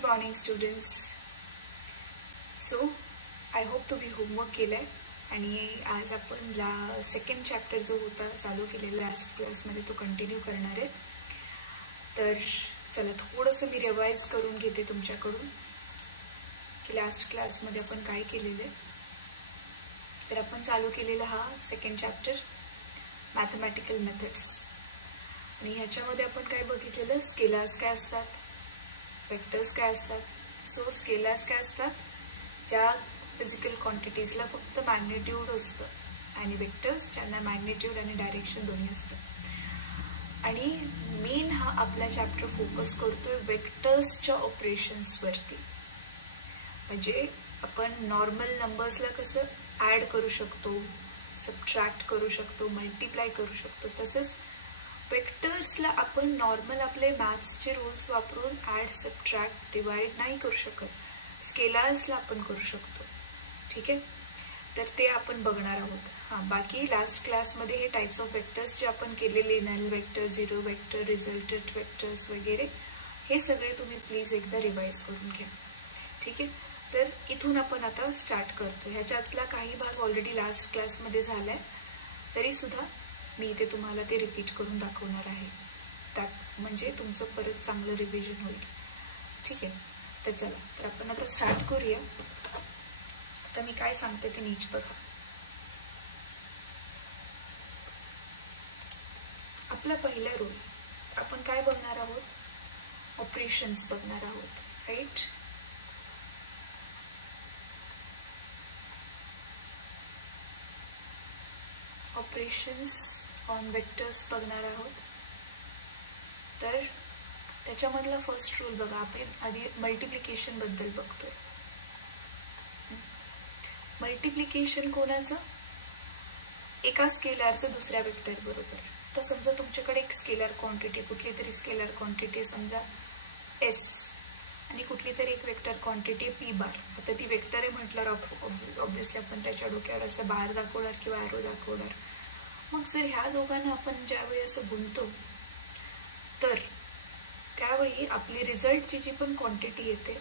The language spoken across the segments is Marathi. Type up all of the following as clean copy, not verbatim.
Good morning students. So I hope तुम्ही होमवर्क केलाय आणि आज आपण सेकंड चॅप्टर जो होता चालू केलेला लास्ट क्लासमध्ये तो कंटिन्यू करणार आहे. तर चला थोडंसं मी रिवाइज करून घेते तुमच्याकडून की लास्ट क्लासमध्ये आपण काय केलेलं आहे. तर आपण चालू केलेला हा सेकंड चॅप्टर मॅथमॅटिकल मेथड्स आणि ह्याच्यामध्ये आपण काय बघितलेलं, स्केलार्स काय असतात, वेक्टर्स काय असतात. सो स्केलार्स काय असतात, ज्या फिजिकल क्वांटिटीजला फक्त मॅग्निट्यूड असतं आणि वेक्टर्स ज्यांना मॅग्निट्यूड आणि डायरेक्शन दोन्ही असतं. आणि मेन हा आपला चॅप्टर फोकस करतोय वेक्टर्सच्या ऑपरेशन्सवरती. म्हणजे आपण नॉर्मल नंबर्सला कसं ॲड करू शकतो, सबट्रॅक्ट करू शकतो, मल्टिप्लाय करू शकतो, तसंच वेक्टर्सला आपण नॉर्मल आपले मॅथ्सचे रूल्स वापरून ॲड, सबट्रॅक्ट, डिवाइड नाही करू शकत. स्केलार्सला आपण करू शकतो. ठीक आहे, तर ते आपण बघणार आहोत. हां, बाकी लास्ट क्लासमध्ये हे टाइप्स ऑफ वेक्टर्स जे आपण केलेले, null vector, zero vector, resultant vectors वगैरे, हे सगळे तुम्ही प्लीज एकदा रिवाइज करून घ्या. ठीक आहे, तर इथून आपण आता स्टार्ट करतो. ह्याच्यातला काही भाग ऑलरेडी लास्ट क्लासमध्ये झालाय, तरी सुद्धा मी इथे तुम्हाला ते रिपीट करून दाखवणार आहे. त्यात म्हणजे तुमचं परत चांगलं रिव्हिजन होईल. ठीक आहे, तर चला तर आपण आता स्टार्ट करूया. आता मी काय सांगते ते नीट बघा. आपला पहिला रूल आपण काय बघणार आहोत, ऑपरेशन्स बघणार आहोत. राईट, ऑपरेशन्स ऑन वेक्टर्स बघणार आहोत. तर त्याच्यामधला फर्स्ट रूल बघा. आपण आधी मल्टिप्लिकेशन बद्दल बघतोय. मल्टिप्लिकेशन कोणाचं, एका स्केलारचं दुसऱ्या वेक्टर बरोबर. तर समजा तुमच्याकडे एक स्केलार क्वांटिटी, कुठली तरी स्केलार क्वांटिटी समजा एस आणि कुठली तरी एक वेक्टर क्वांटिटी पी बार. आता ती वेक्टर आहे म्हटल्यावर ऑब्व्हियसली आपण त्याच्या डोक्यावर असं बार दाखवणार किंवा ॲरो दाखवणार. मग जर ह्या दोघांना आपण ज्यावेळी असं गुणतो तर त्यावेळी आपली रिझल्टची जी पण क्वांटिटी येते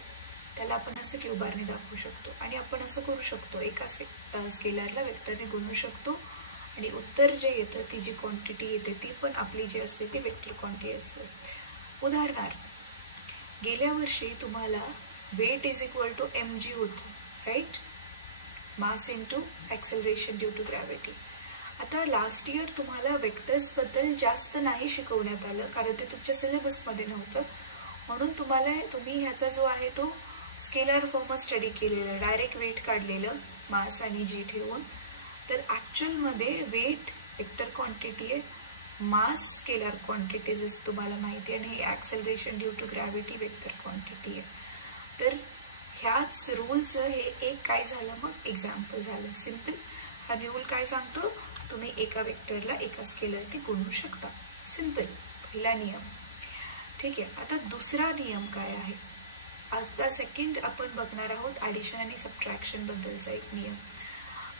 त्याला आपण असं क्यूबारने दाखवू शकतो. आणि आपण असं करू शकतो, एका स्केलरला वेक्टरने गुणू शकतो आणि उत्तर जे येतं, ती जी क्वांटिटी येते ती पण आपली जी असते ती वेक्टर क्वांटिटी असते. उदाहरणार्थ, गेल्या वर्षी तुम्हाला weight is equal to mg होतं. Right, mass into acceleration due to gravity. आता लास्ट इयर तुम्हाला वेक्टर्स बद्दल जास्त नाही शिकवण्यात आलं, कारण ते तुमच्या सिलेबसमध्ये नव्हतं. म्हणून तुम्ही ह्याचा जो आहे तो स्केलर फॉर्म स्टडी केलेला, डायरेक्ट वेट काढलेलं मास आणि जी ठेवून. तर ॲक्च्युअलमध्ये वेट वेक्टर क्वांटिटी आहे, मास स्केलर क्वांटिटी जसं तुम्हाला माहिती आहे, आणि हे acceleration due to gravity vector quantity आहे. तर ह्याच रूलचं हे एक काय झालं, मग एक्झाम्पल झालं. सिम्पल. हा रूल काय सांगतो, तुम्ही एका वेक्टरला एका स्केलरने गुणू शकता. सिम्पल, पहिला नियम. ठीक आहे, आता दुसरा नियम काय आहे. आता सेकंड आपण बघणार आहोत ॲडिशन आणि सबट्रॅक्शन बद्दलचा एक नियम.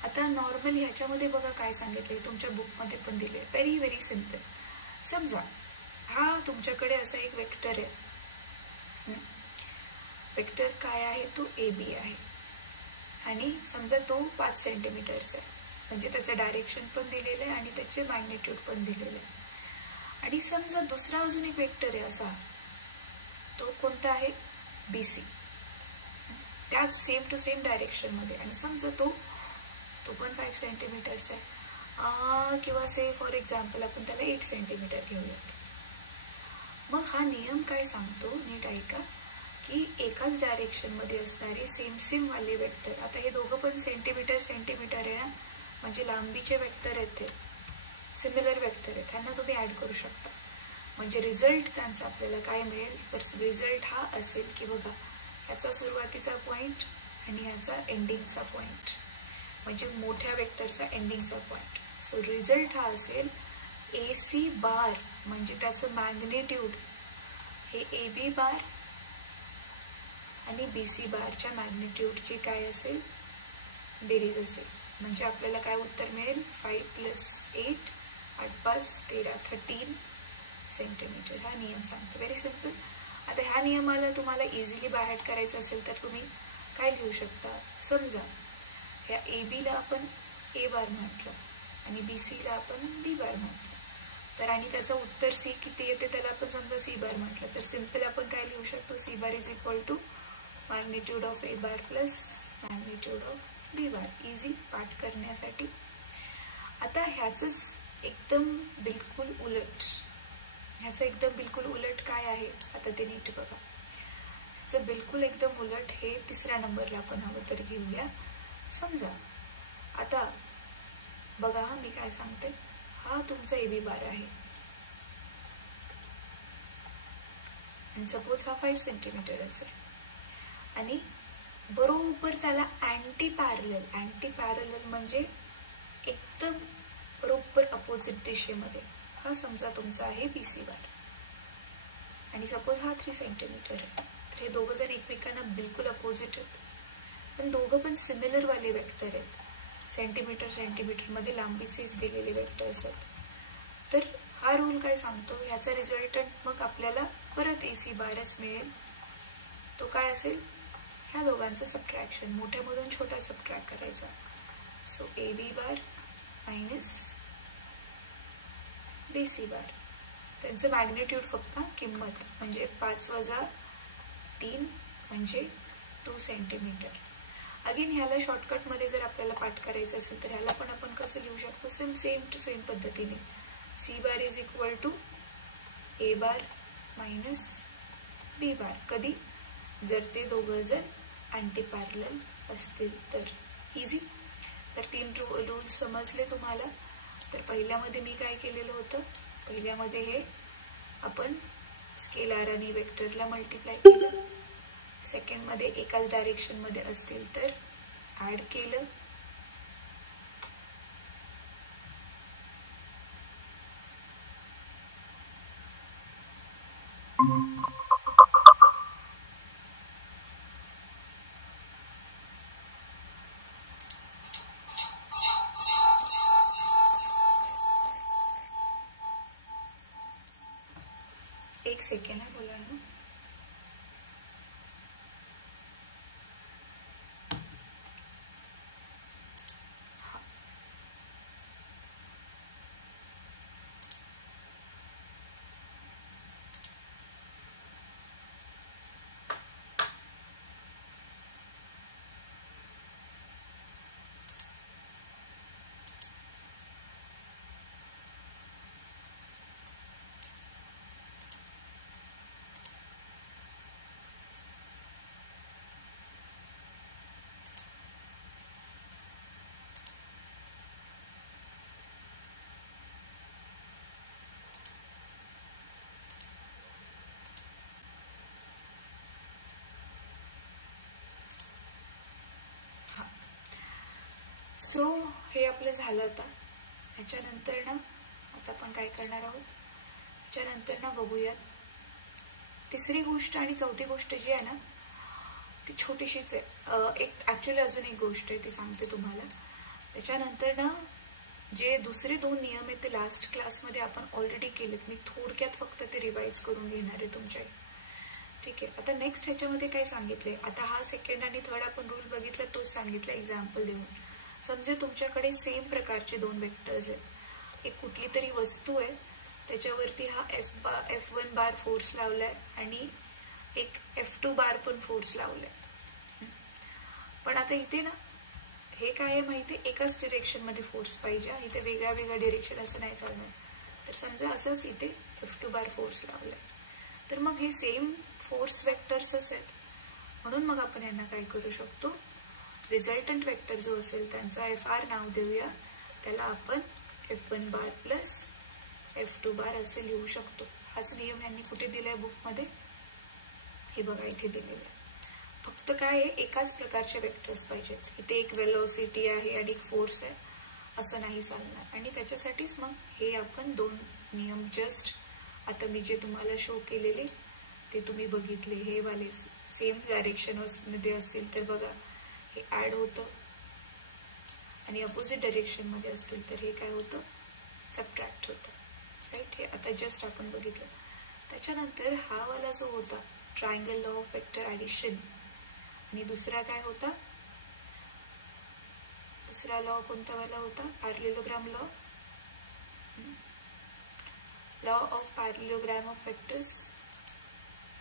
आता नॉर्मल ह्याच्यामध्ये बघा काय सांगितलंय, तुमच्या बुकमध्ये पण दिले. Very very simple. समजा हा तुमच्याकडे असा एक वेक्टर आहे. वेक्टर काय आहे, तो AB आहे आणि समजा तो 5 सेंटीमीटरचा आहे. म्हणजे त्याचं डायरेक्शन पण दिलेलं आहे आणि त्याचे मॅग्निट्यूड पण दिलेलं आहे. आणि समजा दुसरा अजून एक वेक्टर आहे असा, तो कोणता आहे, BC, त्याच सेम टू सेम डायरेक्शनमध्ये. आणि समजा तो पण 5 सेंटीमीटरचा आहे, किंवा से फॉर एक्झाम्पल आपण त्याला 8 सेंटीमीटर घेऊयात. मग हा नियम काय सांगतो, नीट ऐका, की एकाच डायरेक्शनमध्ये असणारे सेम वाले वेक्टर, आता हे दोघं पण सेंटीमीटर आहे ना, म्हणजे लांबीचे वेक्टर आहेत, ते सिमिलर वेक्टर आहेत, त्यांना तुम्ही ॲड करू शकता. म्हणजे रिझल्ट त्यांचा आपल्याला काय मिळेल, तर रिझल्ट हा असेल की बघा, ह्याचा सुरुवातीचा पॉईंट आणि ह्याचा एंडिंगचा पॉईंट, म्हणजे मोठ्या वेक्टरचा एंडिंगचा पॉईंट. सो रिझल्ट हा असेल AC बार, म्हणजे त्याचं मॅग्निट्यूड हे AB बार आणि BC बारच्या मॅग्निट्यूडची काय असेल, बेरीज असेल. म्हणजे आपल्याला काय उत्तर मिळेल, 5 + 8, 8 × 5 = 13 सेंटीमीटर. हा नियम सांगतो. Very simple. आता ह्या नियमाला तुम्हाला इझिली बाहेर करायचं असेल तर तुम्ही काय लिहू शकता, समजा ह्या AB ला आपण A बार म्हटलं आणि BC ला आपण B बार म्हटलं, तर आणि त्याचं उत्तर C किती येते त्याला आपण समजा C बार म्हटलं, तर सिंपल आपण काय लिहू शकतो, C bar is equal to magnitude of A bar plus magnitude of B bar. Easy पाठ करण्यासाठी. आता ह्याचंच एकदम बिलकुल उलट काय आहे आता ते नीट बघा. ह्याचं बिलकुल एकदम उलट हे तिसऱ्या नंबरला आपण हवं तर घेऊया. समजा आता बघा मी काय सांगते, हा तुमचा AB बार आहे आणि सपोज हा 5 सेंटीमीटरच आहे आणि बरोबर त्याला अँटी पॅरलल म्हणजे एकदम बरोबर अपोजिट दिशेमध्ये हा समजा तुमचा आहे BC बार आणि सपोज हा 3 सेंटीमीटर आहे. तर हे दोघं जण एकमेकांना बिलकुल अपोजिट आहेत, पण दोघं पण सिमिलर वाले वेक्टर आहेत. सेंटीमीटर मध्ये लांबीचेच दिलेले वेक्टर्स आहेत. तर हा रूल काय सांगतो, ह्याचा रिझल्टंट मग आपल्याला परत AC बारच मिळेल. तो काय असेल, ह्या दोघांचं सबट्रॅक्शन, मोठ्यामधून छोटा सबट्रॅक्ट करायचा. सो AB बार मायनस BC बार, त्यांचं मॅग्निट्यूड फक्त किंमत म्हणजे 5 वजा 3 म्हणजे 2 सेंटीमीटर. अगेन ह्याला शॉर्टकटमध्ये जर आपल्याला पाठ करायचं असेल तर ह्याला पण आपण कसं लिहू शकतो, सेम टू सेम पद्धतीने. C bar is equal to A bar minus B bar. कधी, जर ते दोघं जर अँटी पॅरलल असतील तर. इझी. तर 3 रूल्स समजले तुम्हाला. तर पहिल्यामध्ये मी काय केलेलं होतं, पहिल्यामध्ये हे आपण स्केलार आणि वेक्टरला मल्टिप्लाय केलं. सेकंड मध्ये एकाच डायरेक्शन मध्ये असतील तर ऍड केलं. एक सेकंड आहे, बोला ना. सो हे आपलं झालं. आता ह्याच्यानंतर ना आता आपण काय करणार आहोत, ह्याच्यानंतर ना बघूयात तिसरी गोष्ट आणि चौथी गोष्ट जी आहे ना ती छोटीशीच आहे. एक ऍक्च्युअली अजून एक गोष्ट आहे ती सांगते तुम्हाला. त्याच्यानंतर ना जे दुसरे 2 नियम आहेत ते लास्ट क्लासमध्ये आपण ऑलरेडी केलेत. मी थोडक्यात फक्त ते रिवाइज करून घेणार आहे तुमच्या. ठीक आहे. आता नेक्स्ट ह्याच्यामध्ये काय सांगितलंय, आता हा सेकंड आणि थर्ड आपण रूल बघितला तोच सांगितला एक्झाम्पल देऊन. समजा तुमच्याकडे सेम प्रकारचे 2 वेक्टर्स आहेत. एक कुठली तरी वस्तू आहे, त्याच्यावरती हा F1 बार फोर्स लावलाय आणि एक F2 बार पण फोर्स लावलाय. पण आता इथे ना हे काय आहे माहिती, एकाच डिरेक्शन मध्ये फोर्स पाहिजे. इथे वेगळ्या डिरेक्शन असं नाही चालणार. तर समजा असंच इथे F2 बार फोर्स लावलाय, तर मग हे सेम फोर्स वेक्टर्सच आहेत. म्हणून मग आपण यांना काय करू शकतो, रिझल्टंट वेक्टर जो असेल त्यांचा FR नाव देऊया, त्याला आपण F1 बार प्लस F2 बार असे लिहू शकतो. हाच नियम यांनी कुठे दिलाय बुकमध्ये, हे बघा इथे दिलेला आहे. फक्त काय आहे, एकाच प्रकारचे वेक्टर्स पाहिजेत. इथे एक वेलोसिटी आहे आणि एक फोर्स आहे असं नाही चालणार. आणि त्याच्यासाठीच मग हे आपण 2 नियम जस्ट आता मी जे तुम्हाला शो केलेले ते तुम्ही बघितले, हे वाले सेम डायरेक्शन मध्ये असतील तर बघा हे ऍड होतं आणि अपोजिट डायरेक्शन मध्ये असतील तर हे काय होतं, सबट्रॅक्ट होतं. राईट. हे आता जस्ट आपण बघितलं. त्याच्यानंतर हा वाला जो होता triangle law of vector addition. आणि दुसरा काय होता, दुसरा लॉ कोणता वाला होता, parallelogram law, law of parallelogram of vectors,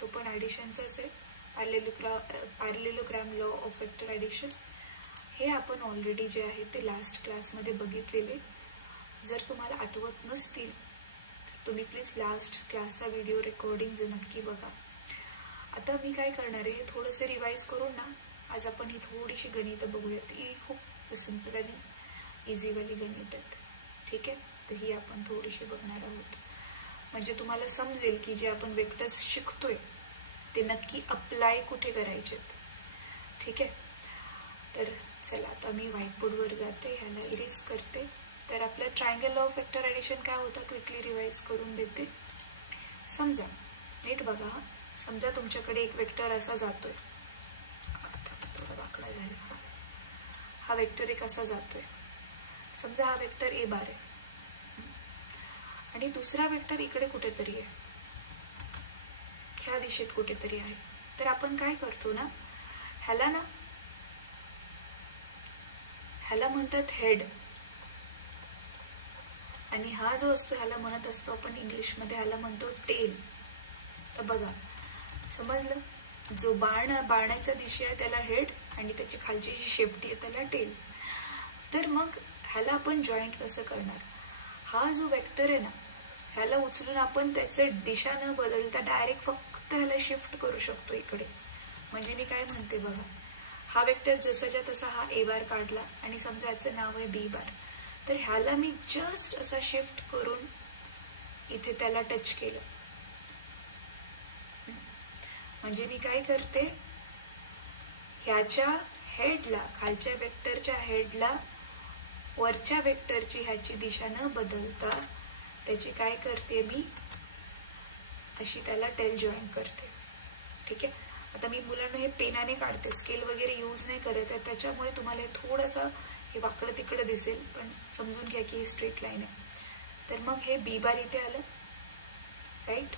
तो पण ॲडिशनचाच आहे. Parallelogram law of vector addition हे आपण ऑलरेडी जे आहे ते लास्ट क्लासमध्ये बघितलेले. जर तुम्हाला आठवत नसतील तर तुम्ही प्लीज लास्ट क्लासचा व्हिडिओ रेकॉर्डिंग नक्की बघा. आता मी काय करणार आहे, हे थोडंसं रिवाईज करून ना आज आपण ही थोडीशी गणितं बघूयात. ही खूप सिम्पल आणि इझीवाली गणित आहेत. ठीक आहे, तर ही आपण थोडीशी बघणार आहोत. म्हणजे तुम्हाला समजेल की जे आपण वेक्टर्स शिकतोय ते नक्की अप्लाय कुठे करायचेत. ठीक आहे, तर चला आता मी व्हाईटबोर्डवर जाते, ह्याला इरेज करते. तर आपलं triangle law of vector addition काय होतं क्विकली रिवाईज करून देते. समजा नीट बघा, समजा तुमच्याकडे एक वेक्टर असा जातोय, थोडा वाकडा झाला, हा वेक्टर एक असा जातोय. समजा हा वेक्टर ए बार आहे आणि दुसरा वेक्टर इकडे कुठेतरी आहे, ह्या दिशेत कुठेतरी आहे. तर आपण काय करतो ना, ह्याला म्हणतात हेड आणि हा जो असतो ह्याला म्हणत असतो आपण इंग्लिशमध्ये ह्याला म्हणतो टेल. तर बघा समजलं, जो बाणाच्या दिशा आहे त्याला हेड आणि त्याची खालची जी शेपटी आहे त्याला टेल. तर मग ह्याला आपण जॉईंट कसं करणार, हा जो वेक्टर आहे ना ह्याला उचलून आपण त्याचं दिशा न बदलता डायरेक्ट फक्त ह्याला शिफ्ट करू शकतो इकडे. म्हणजे मी काय म्हणते बघा, हा वेक्टर जसाच्या तसा हा ए बार काढला आणि समजा याचं नाव आहे बी बार. तर ह्याला मी जस्ट असा शिफ्ट करून इथे त्याला टच केलं. म्हणजे मी काय करते, ह्याच्या हेडला, खालच्या वेक्टरच्या हेडला वरच्या वेक्टरची ह्याची दिशा न बदलता त्याची काय करते मी, अशी त्याला टेल जॉईन करते. ठीक आहे, आता मी मुलांना हे पेनाने काढते, स्केल वगैरे यूज नाही करत आहे, त्याच्यामुळे तुम्हाला हे थोडंसं हे वाकडं तिकडं दिसेल, पण समजून घ्या की ही स्ट्रेट लाईन आहे. तर मग हे बी बार इथे आलं, राईट.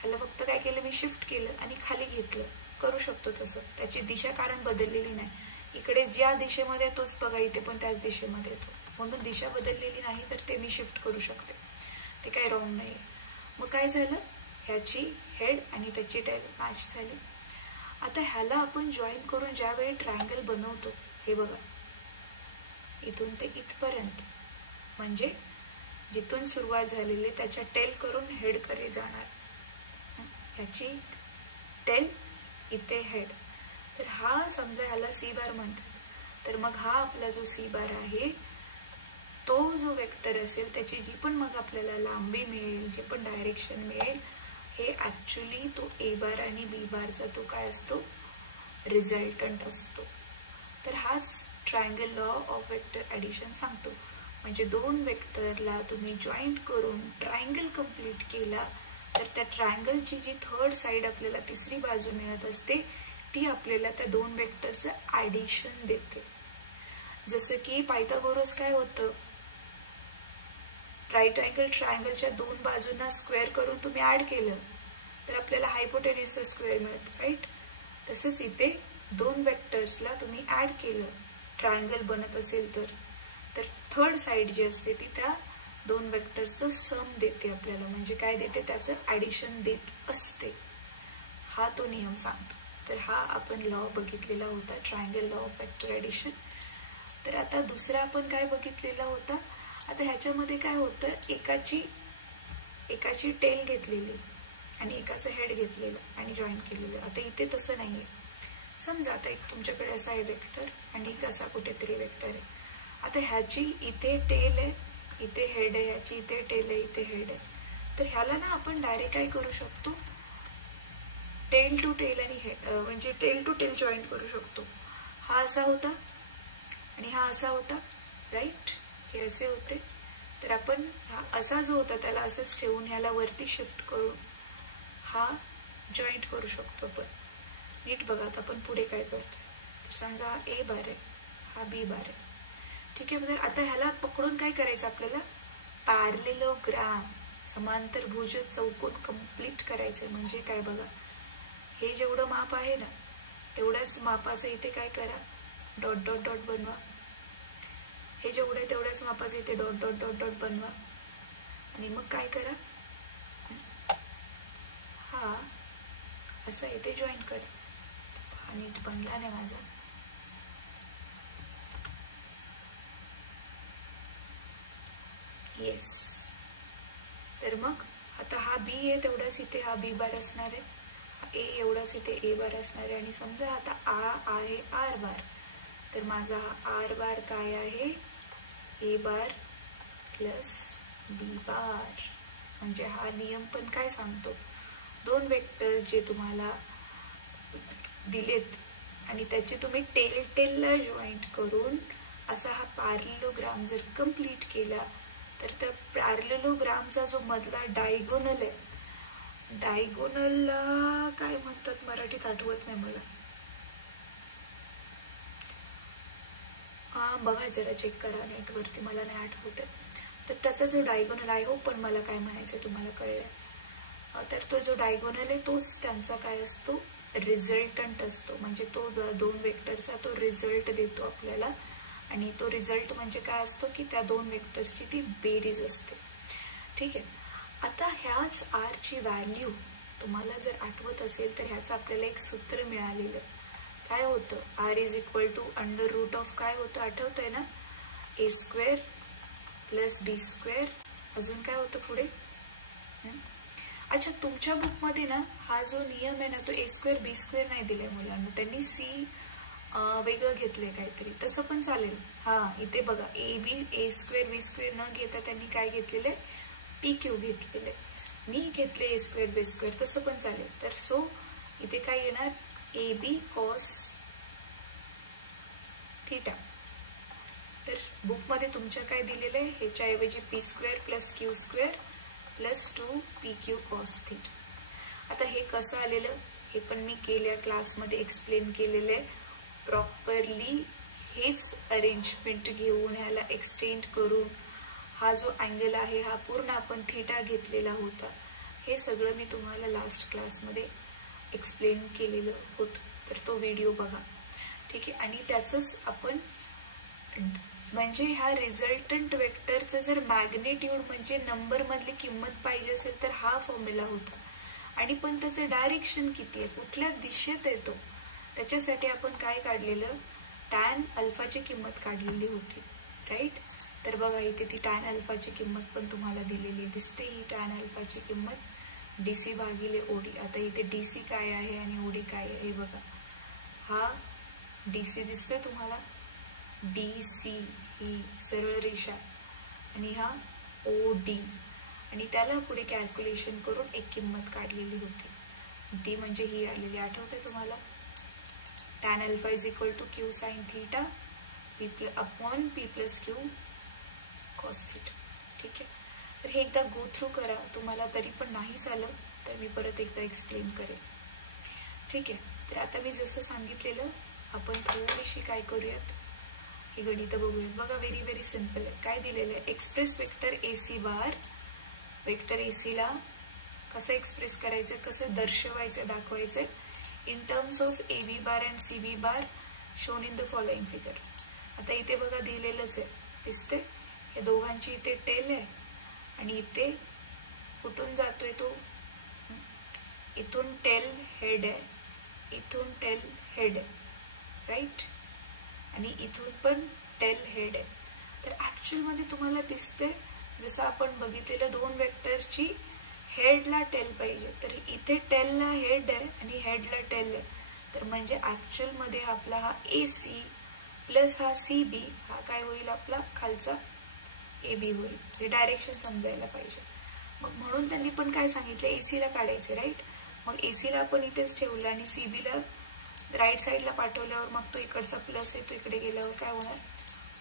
ह्याला फक्त काय केलं, मी शिफ्ट केलं आणि खाली घेतलं. करू शकतो तसं, त्याची दिशा कारण बदललेली नाही. इकडे ज्या दिशेमध्ये तोच बघा इथे पण त्याच दिशेमध्ये येतो, म्हणून दिशा बदललेली नाही तर ते मी शिफ्ट करू शकते, ते काही रॉंग नाही आहे. मग काय झालं, ह्याची हेड आणि त्याची टेल मॅच झाली. आता ह्याला आपण जॉईन करून ज्यावेळी ट्रायंगल बनवतो, हे बघा इथून ते इथपर्यंत, म्हणजे जिथून सुरुवात झालेली त्याच्या टेल करून हेडकडे जाणार, ह्याची टेल इथे हेड. तर हा समजा ह्याला सी बार म्हणतात. तर मग हा आपला जो सी बार आहे तो जो वेक्टर असेल त्याची जी पण मग आपल्याला लांबी मिळेल, जे पण डायरेक्शन मिळेल, हे ऍक्च्युली तो ए बार आणि बी बारचा तो काय असतो, रिझल्टंट असतो. तर हाच triangle law of vector addition सांगतो. म्हणजे दोन वेक्टरला तुम्ही जॉईंट करून ट्रायंगल कंप्लीट केला तर त्या ट्रायंगलची जी थर्ड साइड आपल्याला तिसरी बाजू मिळत असते ती आपल्याला त्या दोन वेक्टरचं ॲडिशन देते. जसं की पायथागोरस काय होतं, राईट अँगल ट्रायंगलच्या दोन बाजूंना स्क्वेअर करून तुम्ही ऍड केलं तर आपल्याला हायपोटेन्यूसचा स्क्वेअर मिळतो, राईट. तसंच इथे दोन वेक्टर्सला तुम्ही ऍड केलं ट्रायंगल बनत असेल तर थर्ड साइड जी असते ती त्या दोन वेक्टरचं सम देते आपल्याला, म्हणजे काय देते, त्याचं ॲडिशन देत असते. हा तो नियम सांगतो. तर हा आपण लॉ बघितलेला होता, triangle law of vector addition. तर आता दुसरा आपण काय बघितलेला होता, आता ह्याच्यामध्ये काय होतं, एकाची टेल घेतलेली आणि एकाचं हेड घेतलेलं आणि जॉईन केलेलं. आता इथे तसं नाहीये. समजा आता एक तुमच्याकडे असा आहे वेक्टर आणि एक असा कुठेतरी वेक्टर आहे. आता ह्याची इथे टेल आहे, इथे हेड आहे, ह्याची इथे टेल आहे, इथे हेड आहे. तर ह्याला ना आपण डायरेक्ट काय करू शकतो, टेल टू टेल आणि म्हणजे टेल टू टेल जॉईन करू शकतो. हा असा होता आणि हा असा होता, राईट. हे असे होते. तर आपण हा असा जो होता त्याला असंच ठेवून ह्याला वरती शिफ्ट करून हा जॉईंट करू शकतो आपण. नीट बघा आता आपण पुढे काय करतोय. तर समजा हा ए बार आहे, हा बी बार आहे, ठीक आहे. तर आता ह्याला पकडून काय करायचं आपल्याला, पॅरलेलोग्राम समांतरभुज चौकोन कंप्लीट करायचंय. म्हणजे काय बघा, हे जेवढं माप आहे ना तेवढ्याच मापाचं इथे काय करा, डॉट डॉट डॉट बनवा. हे जेवढे तेवढ्याच मापाचं इथे डॉट डॉट डॉट डॉट बनवा. आणि मग काय करा, हा असा इथे जॉईन करा. हा नीट बनला नाही माझा. येस. तर मग आता हा बी आहे तेवढाच इथे हा बी बार असणार आहे, ए एवढाच इथे ए बार असणार आहे. आणि समजा आता आहे आर बार, तर माझा हा आर बार काय आहे, ए बार प्लस बी बार. म्हणजे हा नियम पण काय सांगतो, दोन वेक्टर्स जे तुम्हाला दिलेत आणि त्याचे तुम्ही टेलला जॉईंट करून असा हा पॅरलेलोग्राम जर कंप्लीट केला तर त्या पॅरलेलोग्रामचा जो मधला डायगोनल आहे, डायगोनलला काय म्हणतात मराठीत आठवत नाही मला. हा बघा जरा चेक करा नेटवरती, मला नाही आठवत आहे. तर त्याचा जो डायगोनल, आय होप पण मला काय म्हणायचं तुम्हाला कळलंय. तर तो जो डायगोनल आहे तोच त्यांचा काय असतो, रिझल्टंट असतो. म्हणजे तो दोन वेक्टरचा तो रिझल्ट देतो आपल्याला. आणि तो रिझल्ट म्हणजे काय असतो की त्या दोन वेक्टर्सची ती बेरीज असते. ठीक आहे. आता ह्याच आर ची व्हॅल्यू तुम्हाला जर आठवत असेल तर ह्याचं आपल्याला एक सूत्र मिळालेलं काय होतं, r is equal to under root of काय होतं आठवतंय ना, a square plus b square. अजून काय होतं पुढे. अच्छा, तुमच्या बुकमध्ये ना हा जो नियम आहे ना तो ए स्क्वेअर बी स्क्वेअर नाही दिलाय मुलांना, त्यांनी सी वेगळं घेतलंय काहीतरी, तसं पण चालेल. हा इथे बघा, ए स्क्वेअर बी स्क्वेअर न घेता त्यांनी काय घेतलेलं, पी क्यू घेतलेलं. मी घेतले ए स्क्वेअर बी स्क्वेअर, तसं पण चालेल. तर सो इथे काय येणार, ए बी कॉस थीटा. तर बुकमध्ये तुमच्या काय दिलेलं आहे, ह्याच्याऐवजी p square plus q square plus 2 p q cos theta. आता हे कसं आलेलं हे पण मी गेल्या क्लासमध्ये एक्सप्लेन केलेलं आहे प्रॉपरली. हेच अरेंजमेंट घेऊन ह्याला एक्सटेंड करून हा जो अँगल आहे हा पूर्ण आपण थीटा घेतलेला होता. हे सगळं मी तुम्हाला लास्ट क्लासमध्ये एक्सप्लेन केलेलं होतं, तर तो व्हिडिओ बघा. ठीक आहे. आणि त्याचंच आपण म्हणजे ह्या रिझल्टंट वेक्टरचं जर मॅग्निट्यूड म्हणजे नंबर मधली किंमत पाहिजे असेल तर हा फॉर्म्युला होता. आणि पण त्याचं डायरेक्शन किती आहे, कुठल्या दिशेत येतो, त्याच्यासाठी आपण काय काढलेलं, टॅन अल्फाची किंमत काढलेली होती. राईट. तर बघा इथे ती टॅन अल्फाची किंमत पण तुम्हाला दिलेली दिसते. ही टॅन अल्फाची किंमत डीसी भागिले ओडी. आता इथे डीसी काय आहे आणि ओडी काय आहे हे बघा. हा डीसी दिसतोय तुम्हाला, डीसी ही सरळ रेषा आणि हा ओडी. आणि त्याला पुढे कॅल्क्युलेशन करून एक किंमत काढलेली होती, ती म्हणजे ही आलेली. आठवते तुम्हाला, tan alpha is equal to q sine theta upon p plus q cos theta. ठीक आहे. तर हे एकदा गो थ्रू करा, तुम्हाला तरी पण नाही झालं तर मी परत एकदा एक्सप्लेन करेन. ठीक आहे. तर आता मी जसं सांगितलेलं आपण थोडीशी काय करूयात, ही गणितं बघूयात. बघा व्हेरी व्हेरी सिम्पल आहे. काय दिलेलं आहे, express vector AC bar. Vector एसीला कसं एक्सप्रेस करायचं, कसं दर्शवायचं, दाखवायचं in terms of A B bar and C B bar shown in the following figure. आता इथे बघा दिलेलंच आहे, दिसते. या दोघांची इथे टेल आहे आणि इथे कुठून जातोय तो, इथून टेल हेड आहे, इथून टेल हेड आहे. राईट. आणि इथून पण टेल हेड आहे. तर ऍक्च्युअल मध्ये तुम्हाला दिसते जसं आपण बघितलेलं दोन वेक्टरची हेडला टेल पाहिजे, तर इथे टेलला हेड आहे आणि हेडला टेल आहे. तर म्हणजे ऍक्च्युअल मध्ये आपला हा ए सी प्लस हा सी बी हा काय होईल, आपला खालचा ए बी होईल. हे डायरेक्शन समजायला पाहिजे. मग म्हणून त्यांनी पण काय सांगितलं, एसीला काढायचे. राईट. मग एसीला आपण इथेच ठेवलं आणि सीबीला राईट साईडला पाठवल्यावर मग तो इकडचा प्लस आहे, तो इकडे गेल्यावर काय होणार,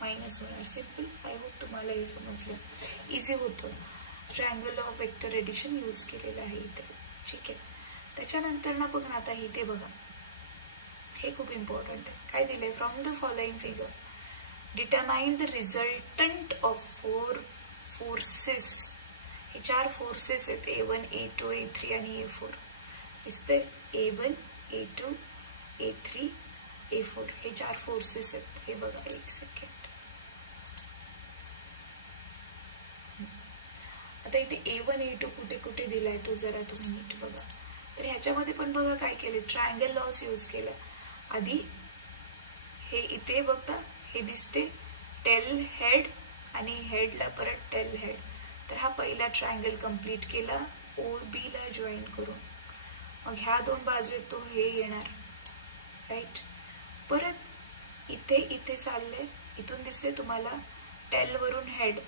मायनस होणार. सिम्पल. आय होप तुम्हाला हे समजलं. इझी होतं. Triangle of vector addition use केलेलं आहे इथे. ठीक आहे. त्याच्यानंतर ना बघ ना आता इथे बघा, हे खूप इम्पॉर्टंट आहे. काय दिलंय, from the following figure determine the resultant of 4 forces. हे 4 फोर्सेस आहेत, A1 A2 A3 आणि A4. दिसतंय A1 A2 A3 A4 हे 4 फोर्सेस आहेत. हे बघा, एक सेकंड. आता इथे A1 A2 कुठे कुठे दिलाय तो जरा तुम्ही नीट बघा. तर ह्याच्यामध्ये पण बघा काय केलं, ट्रायंगल लॉस यूज केला. आधी हे इथे बघता हे दिसते टेल हेड आणि हेडला परत टेल हेड. तर हा पहिला ट्रायंगल कंप्लीट केला OB ला जॉईन करून. मग ह्या दोन बाजू आहेत तो हे येणार, राईट. परत इथे चाललंय, इथून दिसते तुम्हाला टेल वरून हेड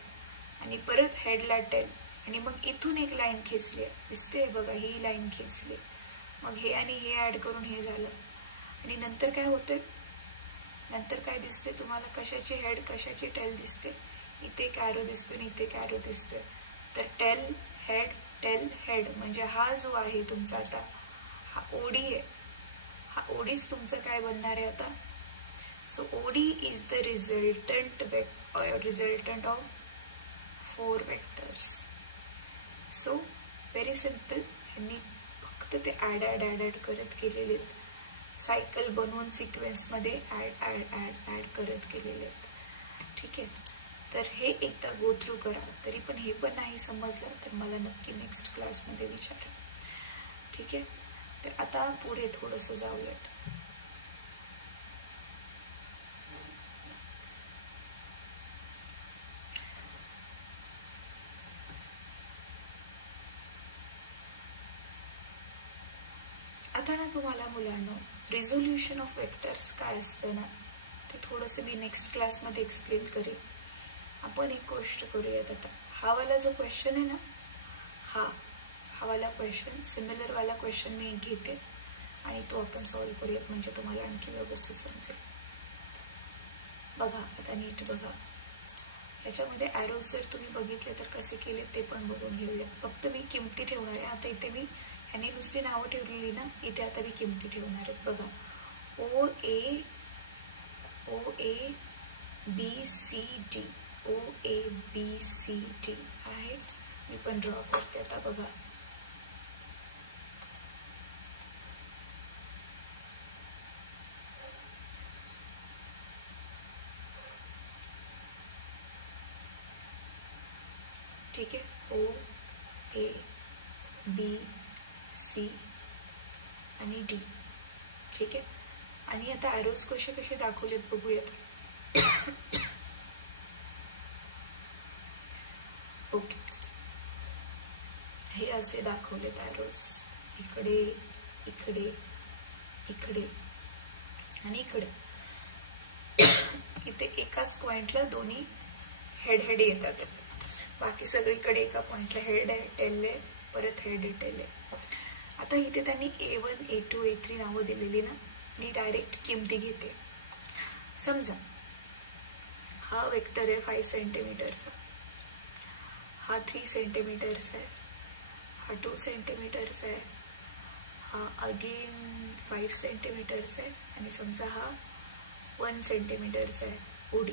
आणि परत हेडला टेल आणि मग इथून एक लाईन खेचली, दिसते बघा, ही लाईन खेचली. मग हे आणि हे ऍड करून हे झालं. आणि नंतर काय होतंय, नंतर काय दिसते तुम्हाला, कशाची हेड कशाची टेल दिसते. इथे एक ॲरो दिसतोय आणि इथे एक ॲरो दिसतोय. तर टेल हेड म्हणजे हा जो आहे तुमचा आता हा OD आहे. हा ODच तुमचं काय बनणार आहे आता. So OD is the resultant of 4 vectors. So very simple. ह्यांनी फक्त ते ऍड करत गेलेले आहेत. सायकल बनवून सिक्वेन्समध्ये ऍड करत गेलेले आहेत. ठीक आहे. तर हे एकदा गो थ्रू करा. तरी पण हे पण नाही समजलं तर मला नक्की नेक्स्ट क्लासमध्ये विचारा. ठीक आहे. तर आता पुढे थोडंसं जाऊयात. आता ना तुम्हाला मुलांना रिझोल्युशन ऑफ वेक्टर्स काय असतं ना ते थोडंसं मी नेक्स्ट क्लासमध्ये एक्सप्लेन करेन. आपण एक गोष्ट करूयात आता. हा वाला जो क्वेश्चन आहे ना, हा वाला क्वेश्चन, सिमिलर वाला क्वेश्चन मी एक घेते आणि तो आपण सॉल्व्ह करूयात म्हणजे तुम्हाला आणखी व्यवस्थित समजेल. बघा आता नीट बघा. याच्यामध्ये ॲरोज जर तुम्ही बघितले तर कसे केले ते पण बघून घेऊया. फक्त मी किमती ठेवणार आहे. आता इथे मी ह्याने नुसती नावं ठेवलेली ना, इथे आता मी किमती ठेवणार आहेत. बघा OABCD OABCD आहे. मी पण ड्रॉ करते आता. बघा ठीक आहे. OABC आणि D. ठीक आहे. आणि आता ॲरोज कसे दाखवलेत बघूयात. ओके, हे असे दाखवलेत ॲरोज. इकडे इकडे इकडे आणि इकडे. इथे एकाच पॉइंटला दोन्ही हेड येतात. बाकी सगळीकडे एका पॉइंटला हेड आहे, टेल आहे, परत हेड आहे, टेल आहे. आता इथे त्यांनी A1 A2 A3 नावं दिलेली ना, मी डायरेक्ट किमती घेते. समजा हा वेक्टर आहे 5 सेंटीमीटरचा, हा 3 सेंटीमीटरचा आहे, हा 2 सेंटीमीटरचा आहे, हा अगेन 5 सेंटीमीटरचा आहे आणि समजा हा 1 सेंटीमीटरचा आहे OD.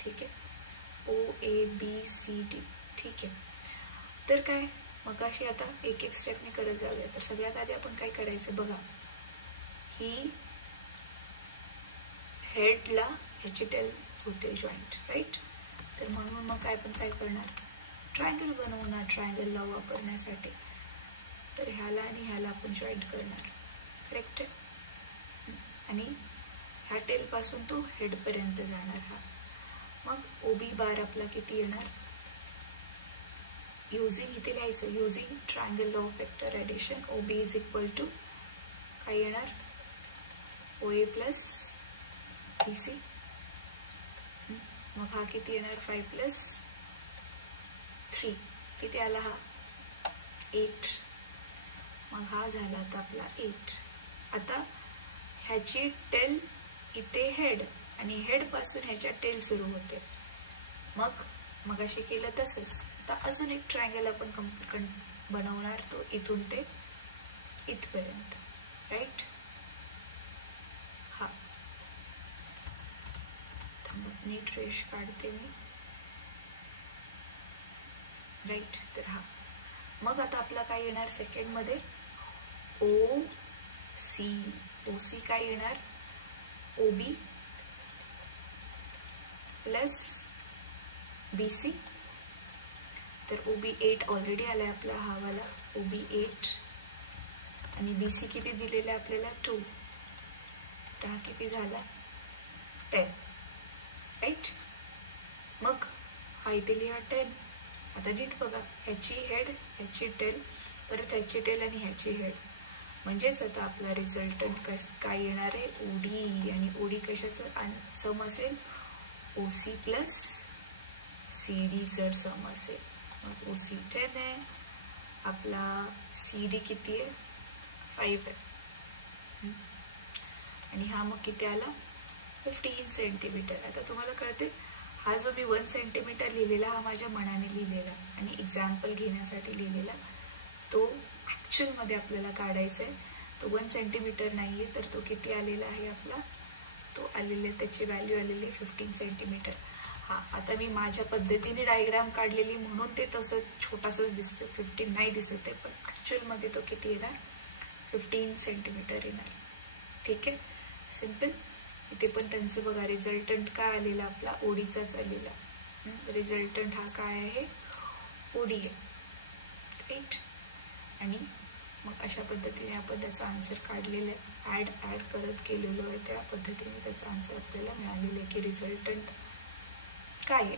ठीक आहे. OABCD. ठीक आहे. तर काय मग अशी आता एक एक स्टेपने करत जाऊया. तर सगळ्यात आधी आपण काय करायचं बघा, ही हेडला ह्याची टेल होते जॉईंट, राईट. तर म्हणून मग आपण काय करणार, ट्रायंगल बनवणार ट्रायंगल लॉ वापरण्यासाठी. तर ह्याला आणि ह्याला आपण जॉईंट करणार, करेक्ट आहे. आणि ह्या टेल पासून तो हेड पर्यंत जाणार हा. मग OB बार आपला किती येणार, युझिंग इथे लिहायचं, using triangle law of vector addition. OB is equal to काय येणार, OA प्लस BC. मग हा किती येणार, 5 प्लस 3 किती आला हा 8. मग हा झाला आता आपला 8. आता ह्याची टेल इथे हेड आणि हेड पासून ह्याच्या टेल सुरू होते. मग अशी केलं तसंच. आता अजून एक ट्रायंगल आपण बनवणार, तो इथून ते इथपर्यंत, राईट. हा नीट रेष काढते मी, राईट. तर हा मग आता आपला काय येणार सेकंड मध्ये, ओ सी काय येणार, OB प्लस BC. तर OB 8 ऑलरेडी आलाय आपला हा वाला OB 8 आणि BC किती दिलेला आपल्याला 2. तर हा किती झाला 10, राईट. मग हा इथे लिहा 10. आता नीट बघा, ह्याची हेड, ह्याची टेल, परत ह्याची टेल आणि ह्याची हेड. म्हणजेच आता आपला रिझल्टंट काय येणार आहे, OD. आणि OD कशाचं सम असेल, OC प्लस CD जर सम असेल. मग OC 10 आहे, आपला CD किती आहे 5 आहे, आणि हा मग किती आला 15 सेंटीमीटर. आता तुम्हाला कळते, हा जो मी 1 सेंटीमीटर लिहिलेला हा माझ्या मनाने लिहिलेला आणि एक्झाम्पल घेण्यासाठी लिहिलेला. तो ऍक्च्युअल मध्ये आपल्याला काढायचा आहे. तो 1 सेंटीमीटर नाहीये, तर तो किती आलेला आहे आपला, तो आलेला त्याची व्हॅल्यू आलेली 15 सेंटीमीटर. हा आता मी माझ्या पद्धतीने डायग्राम काढलेली म्हणून ते तसं छोटासाच दिसतो, 15 नाही दिसत आहे, पण ऍक्च्युअल मध्ये तो किती येणार 15 सेंटीमीटर येणार. ठीक आहे, सिंपल. इथे पण त्यांचं बघा रिझल्टंट काय आलेला आपला ODचाच आलेला. रिझल्टंट हा काय आहे OD आहे, राईट. आणि मग अशा पद्धतीने आपण त्याचा आन्सर काढलेला आहे, ऍड करत केलेलो आहे, त्या पद्धतीने त्याचा आन्सर आपल्याला मिळालेला आहे की रिझल्टंट काय आहे.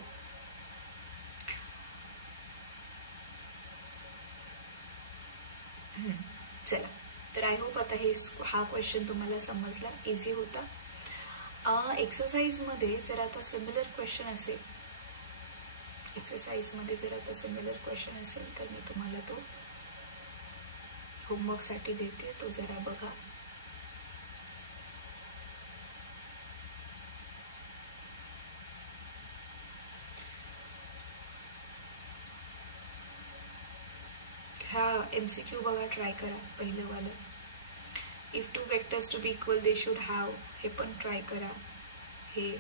चला, तर आय होप आता हा क्वेश्चन तुम्हाला समजला, इझी होता. एक्सरसाइज मध्ये जर आता सिमिलर क्वेश्चन असेल, तर मी तुम्हाला तो होमवर्क साठी देते, तो जरा बघा. हा MCQ बघा, ट्राय करा पहिलं वालं. If 2 vectors to be equal they should have, हे पण ट्राय करा. हे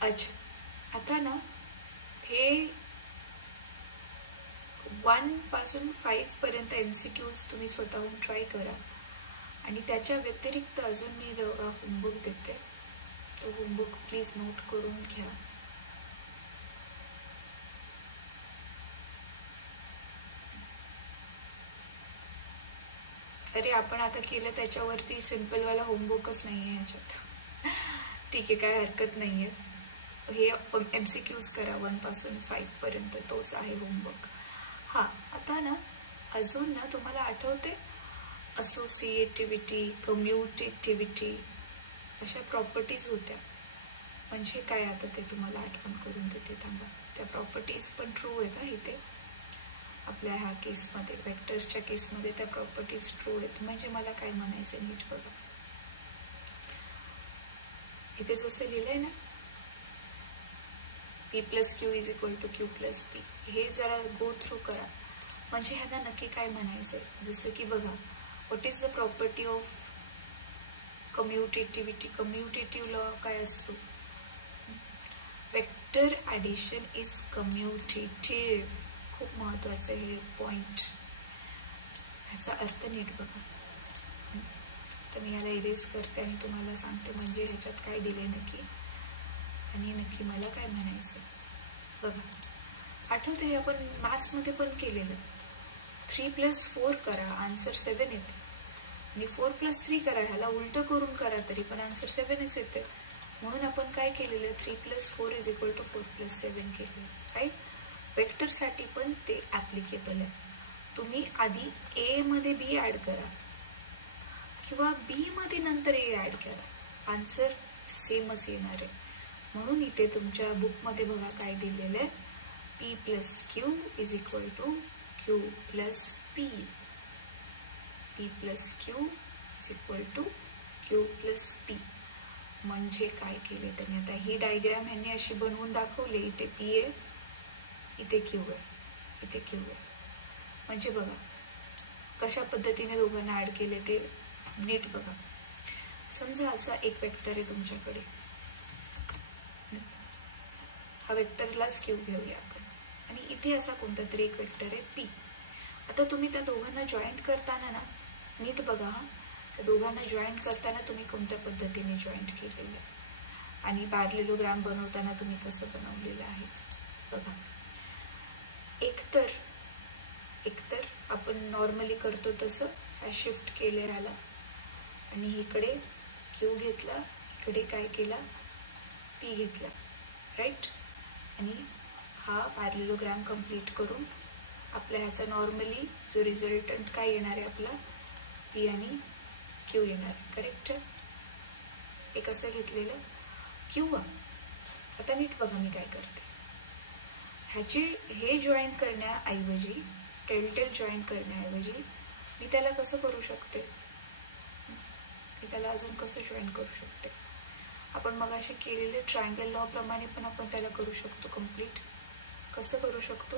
अच्छा, आता ना हे 1 पासून 5 पर्यंत MCQs तुम्ही स्वतःहून ट्राय करा. आणि त्याच्या व्यतिरिक्त अजून मी होमवर्क देते, तो होमवर्क प्लीज नोट करून घ्या. अरे आपण आता केलं त्याच्यावरती सिंपल वाला होमवर्कच नाहीये ह्याच्यात. ठीक आहे, काय हरकत नाहीये. हे MCQs करा 1 पासून 5 पर्यंत, तोच आहे होमवर्क. हा आता ना अजून ना तुम्हाला आठवते असोसिएटिव्हिटी, कम्युटेटिव्हिटी अशा प्रॉपर्टीज होत्या. म्हणजे काय, आता ते तुम्हाला आठवण करून देते, थांबा. त्या प्रॉपर्टीज पण ट्रू आहेत हा इथे आपल्या ह्या केसमध्ये, वेक्टर्सच्या केसमध्ये त्या प्रॉपर्टीज ट्रू आहेत. म्हणजे मला काय म्हणायचं नीट बघा, इथे जसं लिहिलंय ना P plus Q is equal to Q plus P, हे जरा गो थ्रू करा. म्हणजे ह्यांना नक्की काय म्हणायचंय. जसं की बघा, what is the property of commutativity. Commutative law काय असतो, वेक्टर ऍडिशन इज कम्युटेटिव्ह. खूप महत्वाचं हे पॉइंट, ह्याचा अर्थ नीट बघा. तर मी याला इरेज करते आणि तुम्हाला सांगते म्हणजे ह्याच्यात काय दिले नक्की आणि नक्की मला काय म्हणायचं. बघा, आठवते हे आपण मॅथ्स मध्ये पण केलेलं. 3 + 4 करा, आन्सर 7 येते. आणि 4 + 3 करा, ह्याला उलट करून करा तरी पण आन्सर 7च येते. म्हणून आपण काय केलेलं, 3 + 4 = 4 + 7 केलेलं, राईट. वेक्टर साठी पण ते ऍप्लिकेबल आहे. तुम्ही आधी A मध्ये B ऍड करा किंवा B मध्ये नंतर A ऍड करा, आन्सर सेमच येणार आहे. म्हणून इथे तुमच्या बुक मध्ये बघा काय दिलेलं आहे, P + Q = Q + P. P + Q = Q + P. म्हणजे काय केले त्यांनी, आता ही डायग्राम ह्यांनी अशी बनवून दाखवली. इथे P आहे, इथे Q आहे, इथे Q आहे. म्हणजे बघा कशा पद्धतीने दोघांना ऍड केले ते नीट बघा. समजा असा एक वेक्टर आहे तुमच्याकडे, हा वेक्टरलाच क्यू घेऊया आपण, आणि इथे असा कोणता तरी एक वेक्टर आहे पी. आता तुम्ही त्या दोघांना जॉईंट करताना ना नीट बघा, त्या दोघांना जॉईंट करताना तुम्ही कोणत्या पद्धतीने जॉईंट केलेलं आहे आणि पॅरलेलोग्राम बनवताना तुम्ही कसं बनवलेलं आहे बघा. एकतर आपण नॉर्मली करतो तसं हा शिफ्ट केले ह्याला, आणि इकडे क्यू घेतला, इकडे काय केला पी घेतला, राईट. आणि हा पॅरलेलोग्राम कंप्लीट करून आपल्या ह्याचा नॉर्मली जो रिझल्टंट काय येणार आहे आपला पी आणि क्यू येणार आहे, करेक्ट. एक असं घेतलेलं किंवा आता नीट बघा मी काय करते, ह्याची हे जॉईंट करण्याऐवजी टेल जॉईंट करण्याऐवजी मी त्याला कसं करू शकते, मी त्याला अजून कसं जॉईन करू शकते. आपण मगाशी केलेले ट्रायंगल लॉ प्रमाणे पण आपण त्याला करू शकतो कंप्लीट. कसं करू शकतो,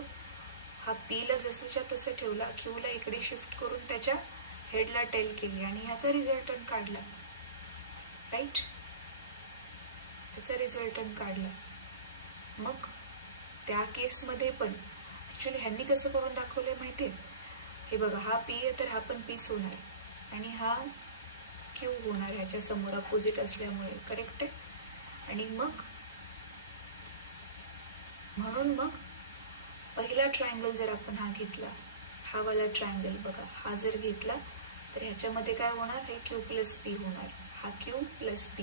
हा पीला जसंच्या तसं ठेवला, क्यूला इकडे शिफ्ट करून त्याच्या हेडला टेल केली आणि ह्याचा रिझल्टंट काढला, राईट. त्याचा रिझल्टंट काढला. मग त्या केसमध्ये पण ऍक्च्युली ह्यांनी कसं करून दाखवलंय माहितीये, हे बघा हा पी आहे तर हा पण पीच होणार आणि हा क्यू होणार ह्याच्या समोर अपोजिट असल्यामुळे, करेक्ट आहे. आणि मग म्हणून मग पहिला ट्रायंगल जर आपण हा घेतला, हा वाला ट्रायंगल बघा, हा जर घेतला तर ह्याच्यामध्ये काय होणार, हे क्यू प्लस पी होणार, हा क्यू प्लस पी.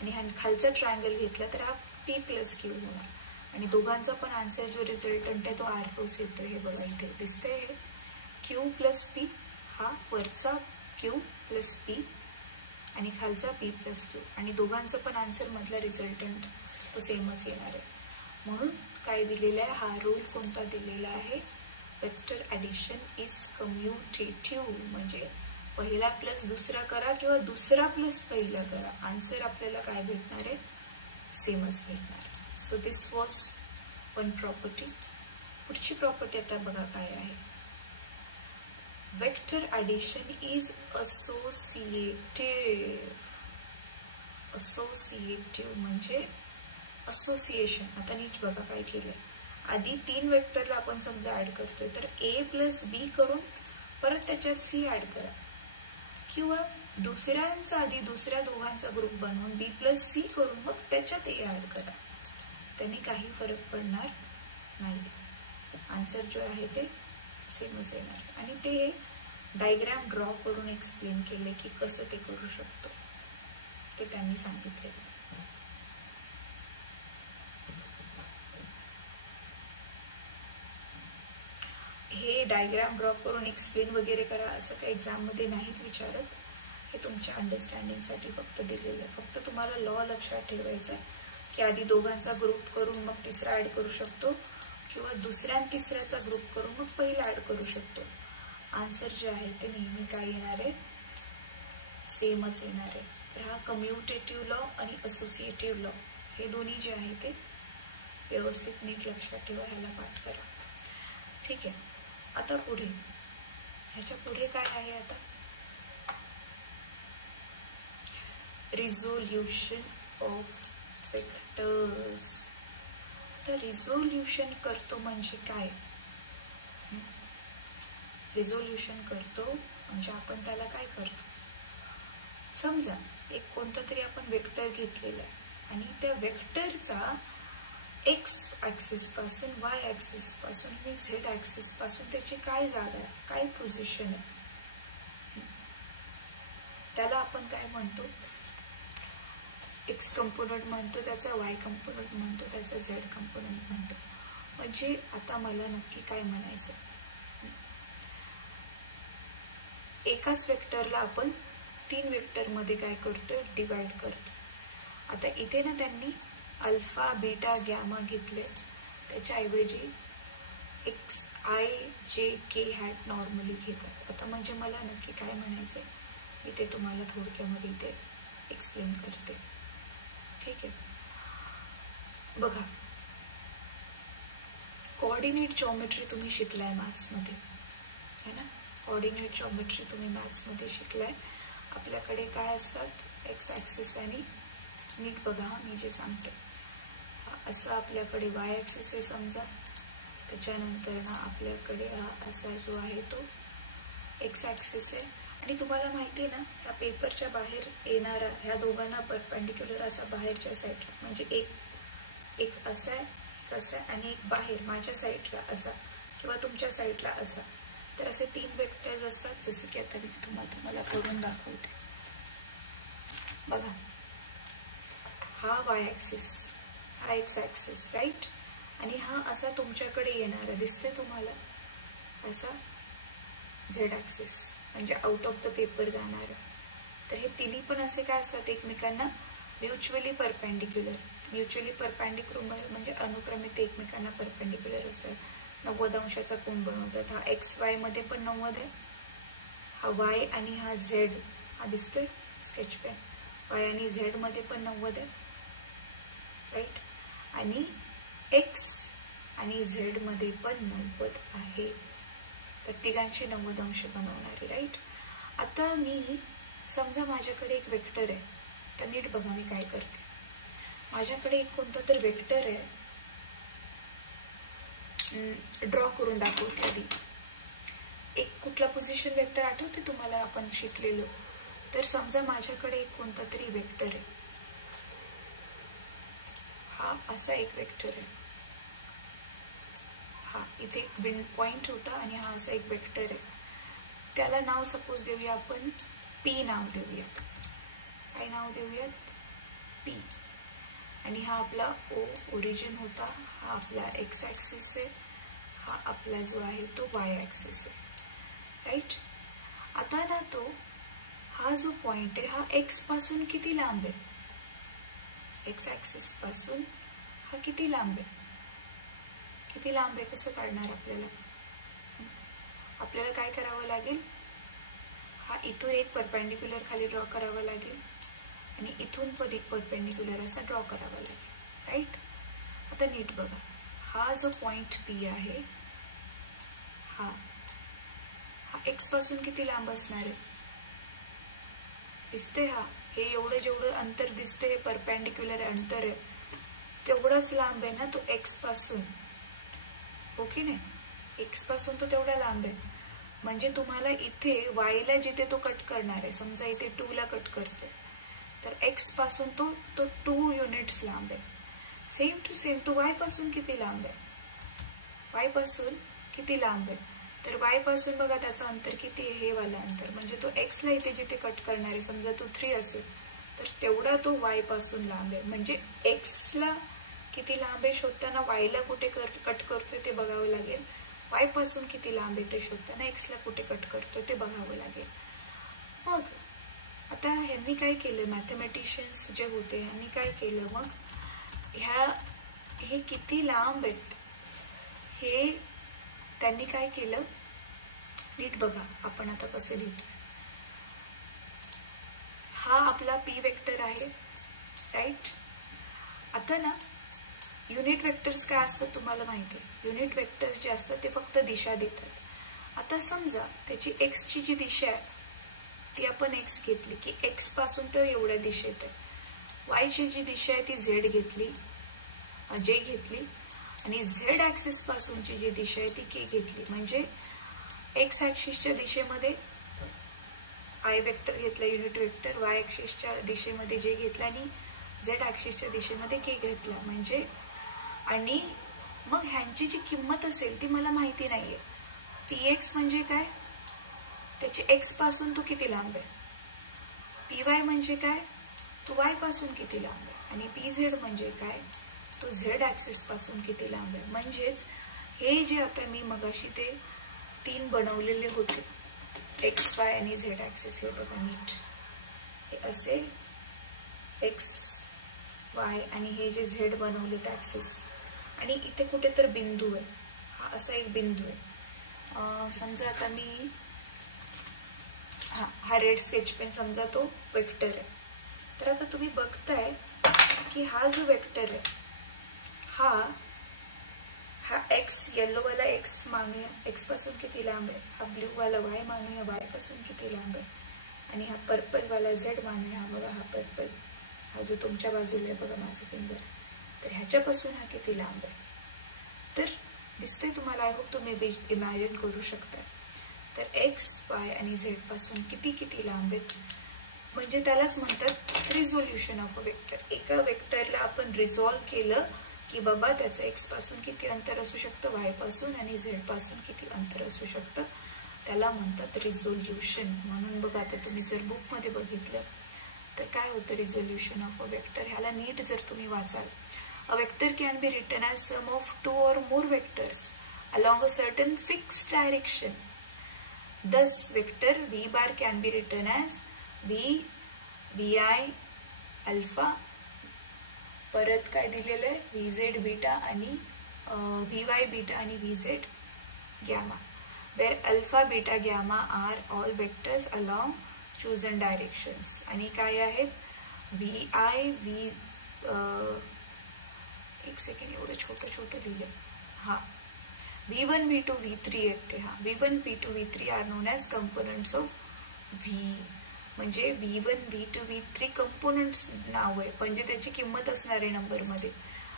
आणि हा खालचा ट्रायंगल घेतला तर हा पी प्लस क्यू होणार. आणि दोघांचा पण आन्सर जो रिझल्टंट आहे तो आर्थोच येतोय. हे बघा इथे दिसतंय, हे क्यू प्लस पी, हा वरचा क्यू प्लस पी आणि खालचा पी प्लस क्यू, आणि दोघांचं पण आन्सर मधला रिझल्टंट तो सेमच येणार आहे. म्हणून काय दिलेलं आहे, हा रूल कोणता दिलेला आहे, वेक्टर ॲडिशन इज कम्युटेटिव्ह. म्हणजे पहिला प्लस दुसरा करा किंवा दुसरा प्लस पहिला करा, आन्सर आपल्याला काय भेटणार आहे, सेमच भेटणार. So this was one property. पुढची प्रॉपर्टी आता बघा काय आहे, vector addition is associative. Associative म्हणजे असोसिएशन. आता नीट बघा काय केलंय, आधी 3 वेक्टरला आपण समजा ऍड करतोय तर ए प्लस बी करून परत त्याच्यात सी ऍड करा, किंवा दुसऱ्यांचा आधी दुसऱ्या दोघांचा ग्रुप बनवून बी प्लस सी करून मग त्याच्यात ए ऍड करा, त्यांनी काही फरक पडणार नाही, आन्सर जो आहे ते सेमच येणार. आणि ते डायग्राम ड्रॉ करून एक्सप्लेन केले की कसं ते करू शकतो ते त्यांनी सांगितले. हे डायग्राम ड्रॉ करून एक्सप्लेन वगैरे करा असं काही एक्झाम मध्ये नाहीत विचारत, हे तुमच्या अंडरस्टँडिंगसाठी फक्त दिलेलं आहे. फक्त तुम्हाला लॉ लक्षात ठेवायचा आहे की आधी दोघांचा ग्रुप करून मग तिसरा ऍड करू शकतो, किंवा दुसऱ्या आणि तिसऱ्याचा ग्रुप करून मग पहिला ऍड करू शकतो. आन्सर जे आहे ते नेहमी काय येणार आहे, सेमच येणार आहे. तर हा कम्युटेटिव्ह लॉ आणि असोसिएटिव्ह लॉ हे दोन्ही जे आहे ते व्यवस्थित नीट लक्षात ठेवा, ह्याला पाठ करा, ठीक आहे. आता पुढे ह्याच्या पुढे काय आहे, आता रिझोल्युशन ऑफ वेक्टर्स. तर रिझोल्युशन करतो म्हणजे काय, रिझोल्युशन करतो म्हणजे आपण त्याला काय करतो, समजा एक कोणता तरी आपण वेक्टर घेतलेला आहे आणि त्या वेक्टरचा एक्स ऍक्सिस पासून वाय ऍक्सिस पासून आणि झेड ऍक्सिस पासून त्याची काय जागा आहे, काय पोझिशन आहे, त्याला आपण काय म्हणतो, एक्स कंपोनंट म्हणतो, त्याचा वाय कंपोनंट म्हणतो, त्याचा झेड कंपोनंट म्हणतो. म्हणजे आता मला नक्की काय म्हणायचं, एकाच वेक्टरला आपण 3 वेक्टर मध्ये काय करतोय, डिवाइड करतो. आता इथे ना त्यांनी अल्फा बीटा गॅमा घेतले, त्याच्याऐवजी एक्स आय जे के हॅट नॉर्मली घेतात. आता म्हणजे मला नक्की काय म्हणायचंय मी ते तुम्हाला थोडक्यामध्ये इथे एक्सप्लेन करते, ठीक आहे. बघा, कोऑर्डिनेट जॉमेट्री तुम्ही शिकलाय मॅथ्समध्ये, है ना, कोऑर्डिनेट जॉमेट्री तुम्ही मॅथ्समध्ये शिकलाय. आपल्याकडे काय असतात, एक्स ऍक्सिस आणि नीट बघा मी जे सांगते, असा आपल्याकडे वाय ॲक्सिस आहे समजा, त्याच्यानंतर ना आपल्याकडे हा असा जो आहे तो एक्स ॲक्सिस आहे. आणि तुम्हाला माहिती आहे ना, ह्या पेपरच्या बाहेर येणारा ह्या दोघांना परपेंडिक्युलर असा बाहेरच्या साईडला, म्हणजे एक असा आहे, असा आणि एक बाहेर माझ्या साईडला असा किंवा तुमच्या साईडला असा. तर असे 3 वेक्टर्स असतात, जसे की आता मी तुम्हाला करून दाखवते. बघा, हा वाय ॲक्सिस, हा एक्स ॲक्सिस, राईट, आणि हा असा तुमच्याकडे येणारा दिसतंय तुम्हाला असा झेड ॲक्सिस, म्हणजे आउट ऑफ द पेपर जाणारा. तर हे तिन्ही पण असे काय असतात, एकमेकांना म्युच्युअली परपेंडिक्युलर. म्युच्युअली परपेंडिक्युलर म्हणजे अनुक्रमे ते एकमेकांना परपेंडिक्युलर असतात, 90 अंशाचा कोन बनवतात. हा एक्स वाय मध्ये पण 90 आहे, हा वाय आणि हा झेड, हा दिसतोय स्केच पेन, वाय आणि झेड मध्ये पण 90 आहे, राईट, आणि एक्स आणि झेड मध्ये पण 90 आहे. तर तिघांची 90 अंश बनवणारी, राईट. आता मी समजा माझ्याकडे एक वेक्टर आहे, तर नीट बघा मी काय करते. माझ्याकडे एक कोणता तर वेक्टर आहे, ड्रॉ करून दाखवते आधी. एक कुठला पोझिशन वेक्टर आठवते तुम्हाला आपण शिकलेलो. तर समजा माझ्याकडे एक कोणता तरी वेक्टर आहे, हा असा एक वेक्टर आहे, हा इथे पॉइंट होता आणि हा असा एक वेक्टर आहे. त्याला नाव सपोज देऊया आपण पी नाव देऊयात. काय नाव देऊयात? पी. आणि हा आपला ओरिजिन होता, हा आपला एक्स ॲक्सिस आहे, हा आपला जो आहे तो वाय ॲक्सिस आहे, राईट. आता ना तो हा जो पॉइंट आहे हा एक्स पासून किती लांब आहे? एक्स ॲक्सिस पासून हा किती लांब आहे? किती लांब आहे कसं काढणार आपल्याला? आपल्याला काय करावं लागेल, हा इथून एक परपेंडिक्युलर खाली ड्रॉ करावा लागेल आणि इथून पण एक परपेंडिक्युलर असा ड्रॉ करावा लागेल, राईट. आता नीट बघा, हा जो पॉइंट पी आहे हा एक्स पासून किती लांब असणार आहे? दिसते हा, हे एवढं जेवढं अंतर दिसते हे परपेंडिक्युलर अंतर आहे, तेवढाच लांब आहे ना तो एक्स पासून, हो की नाही? एक्स पासून तो तेवढा लांब आहे. म्हणजे तुम्हाला इथे वायला जिथे तो कट करणार आहे, समजा इथे 2 ला कट करतोय, तर एक्स पासून तो 2 युनिट्स लांब आहे. सेम टू सेम तो वाय पासून किती लांब आहे? वाय पासून किती लांब आहे? तर वाय पासून बघा त्याचं अंतर किती आहे, हे वाला अंतर, म्हणजे तो एक्सला इथे जिथे कट करणार आहे, समजा तो 3 असेल, तर तेवढा तो वाय पासून लांब आहे. म्हणजे एक्सला किती लांब आहे शोधताना वायला कुठे कट करतोय ते बघावं लागेल, वाय पासून किती लांब आहे ते शोधताना एक्सला कुठे कट करतोय ते बघावं लागेल. मग आता ह्यांनी काय केलं, मॅथमॅटिशियन्स जे होते ह्यांनी काय केलं, मग हे किती लांब आहेत हे त्यांनी काय केलं, नीट बघा आपण आता कसं लिहितो. हा आपला पी वेक्टर आहे, राईट. आता ना युनिट वेक्टर्स काय असतात तुम्हाला माहिती आहे. युनिट वेक्टर्स जे असतात ते फक्त दिशा देतात. आता समजा त्याची एक्सची जी दिशा आहे ती आपण एक्स घेतली की एक्स पासून तर एवढ्या दिशेत आहे, वायची जी दिशा आहे ती झेड घेतली, जे घेतली, आणि झेड ॲक्सिस पासूनची जी दिशा आहे ती के घेतली. म्हणजे एक्स ॲक्सिसच्या दिशेमध्ये आय वेक्टर घेतला युनिट वेक्टर, वाय ॲक्सिसच्या दिशेमध्ये जे घेतला आणि झेड ॲक्सिसच्या दिशेमध्ये के घेतला. म्हणजे आणि मग ह्यांची जी किंमत असेल ती मला माहिती नाहीये. पी एक्स म्हणजे काय, त्याची एक्स पासून तो किती लांब आहे. पी वाय म्हणजे काय, तो वाय पासून किती लांब आहे. आणि पी झेड म्हणजे काय, तो झेड ॲक्सिस पासून किती लांब आहे. म्हणजेच हे जे आता मी मगाशी ते 3 बनवलेले होते एक्स वाय आणि झेड ॲक्सिस, हे बघा नीट, हे असे एक्स वाय आणि हे जे झेड बनवलेत ॲक्सिस, आणि इथे कुठे तर बिंदू आहे, हा असा एक बिंदू आहे. समजा आता मी हा रेड स्केच पेन समजा तो वेक्टर आहे. तर आता तुम्ही बघताय की हा जो वेक्टर आहे हा एक्स, येलो वाला एक्स मानूया, एक्स पासून किती लांब आहे. हा ब्ल्यू वाला वाय मानूया, वाय पासून किती लांब आहे. आणि हा पर्पल वाला झेड मानूया, हा बघा हा पर्पल, हा जो तुमच्या बाजूला आहे बघा माझं फिंगर, तर ह्याच्यापासून हा किती लांब आहे. तर दिसतंय तुम्हाला, आय होप तुम्ही इमॅजिन करू शकता. तर एक्स वाय आणि झेड पासून किती किती लांब आहेत, म्हणजे त्यालाच म्हणतात रिझोल्युशन ऑफ अ वेक्टर. एका वेक्टरला आपण रिझॉल्व केलं की बाबा त्याचं एक्स पासून किती अंतर असू शकतं, वाय पासून, आणि झेड पासून किती अंतर असू शकतं, त्याला म्हणतात रिझोल्युशन. म्हणून बघा, आता तुम्ही जर बुकमध्ये बघितलं तर काय होतं रिझोल्युशन ऑफ अ वेक्टर. ह्याला नीट जर तुम्ही वाचाल, a vector can be written as sum of 2 or more vectors along a certain fixed direction. Thus vector v bar can be written as v vi alpha, परत काय दिलेलं आहे व्ही झेड बीटा आणि व्ही वाय बीटा आणि v z gamma, where alpha beta gamma are all vectors along chosen directions. आणि काय आहेत व्ही आय व्ही, एक सेकंड, एवढं छोटं छोटं लिहिलं, हा V1, V2, V3 आहेत ते. हा V1, V2, V3 are known as components of V. म्हणजे V1, V2, V3 कंपोनंट्स नाव आहे, म्हणजे त्याची किंमत असणार आहे नंबरमध्ये.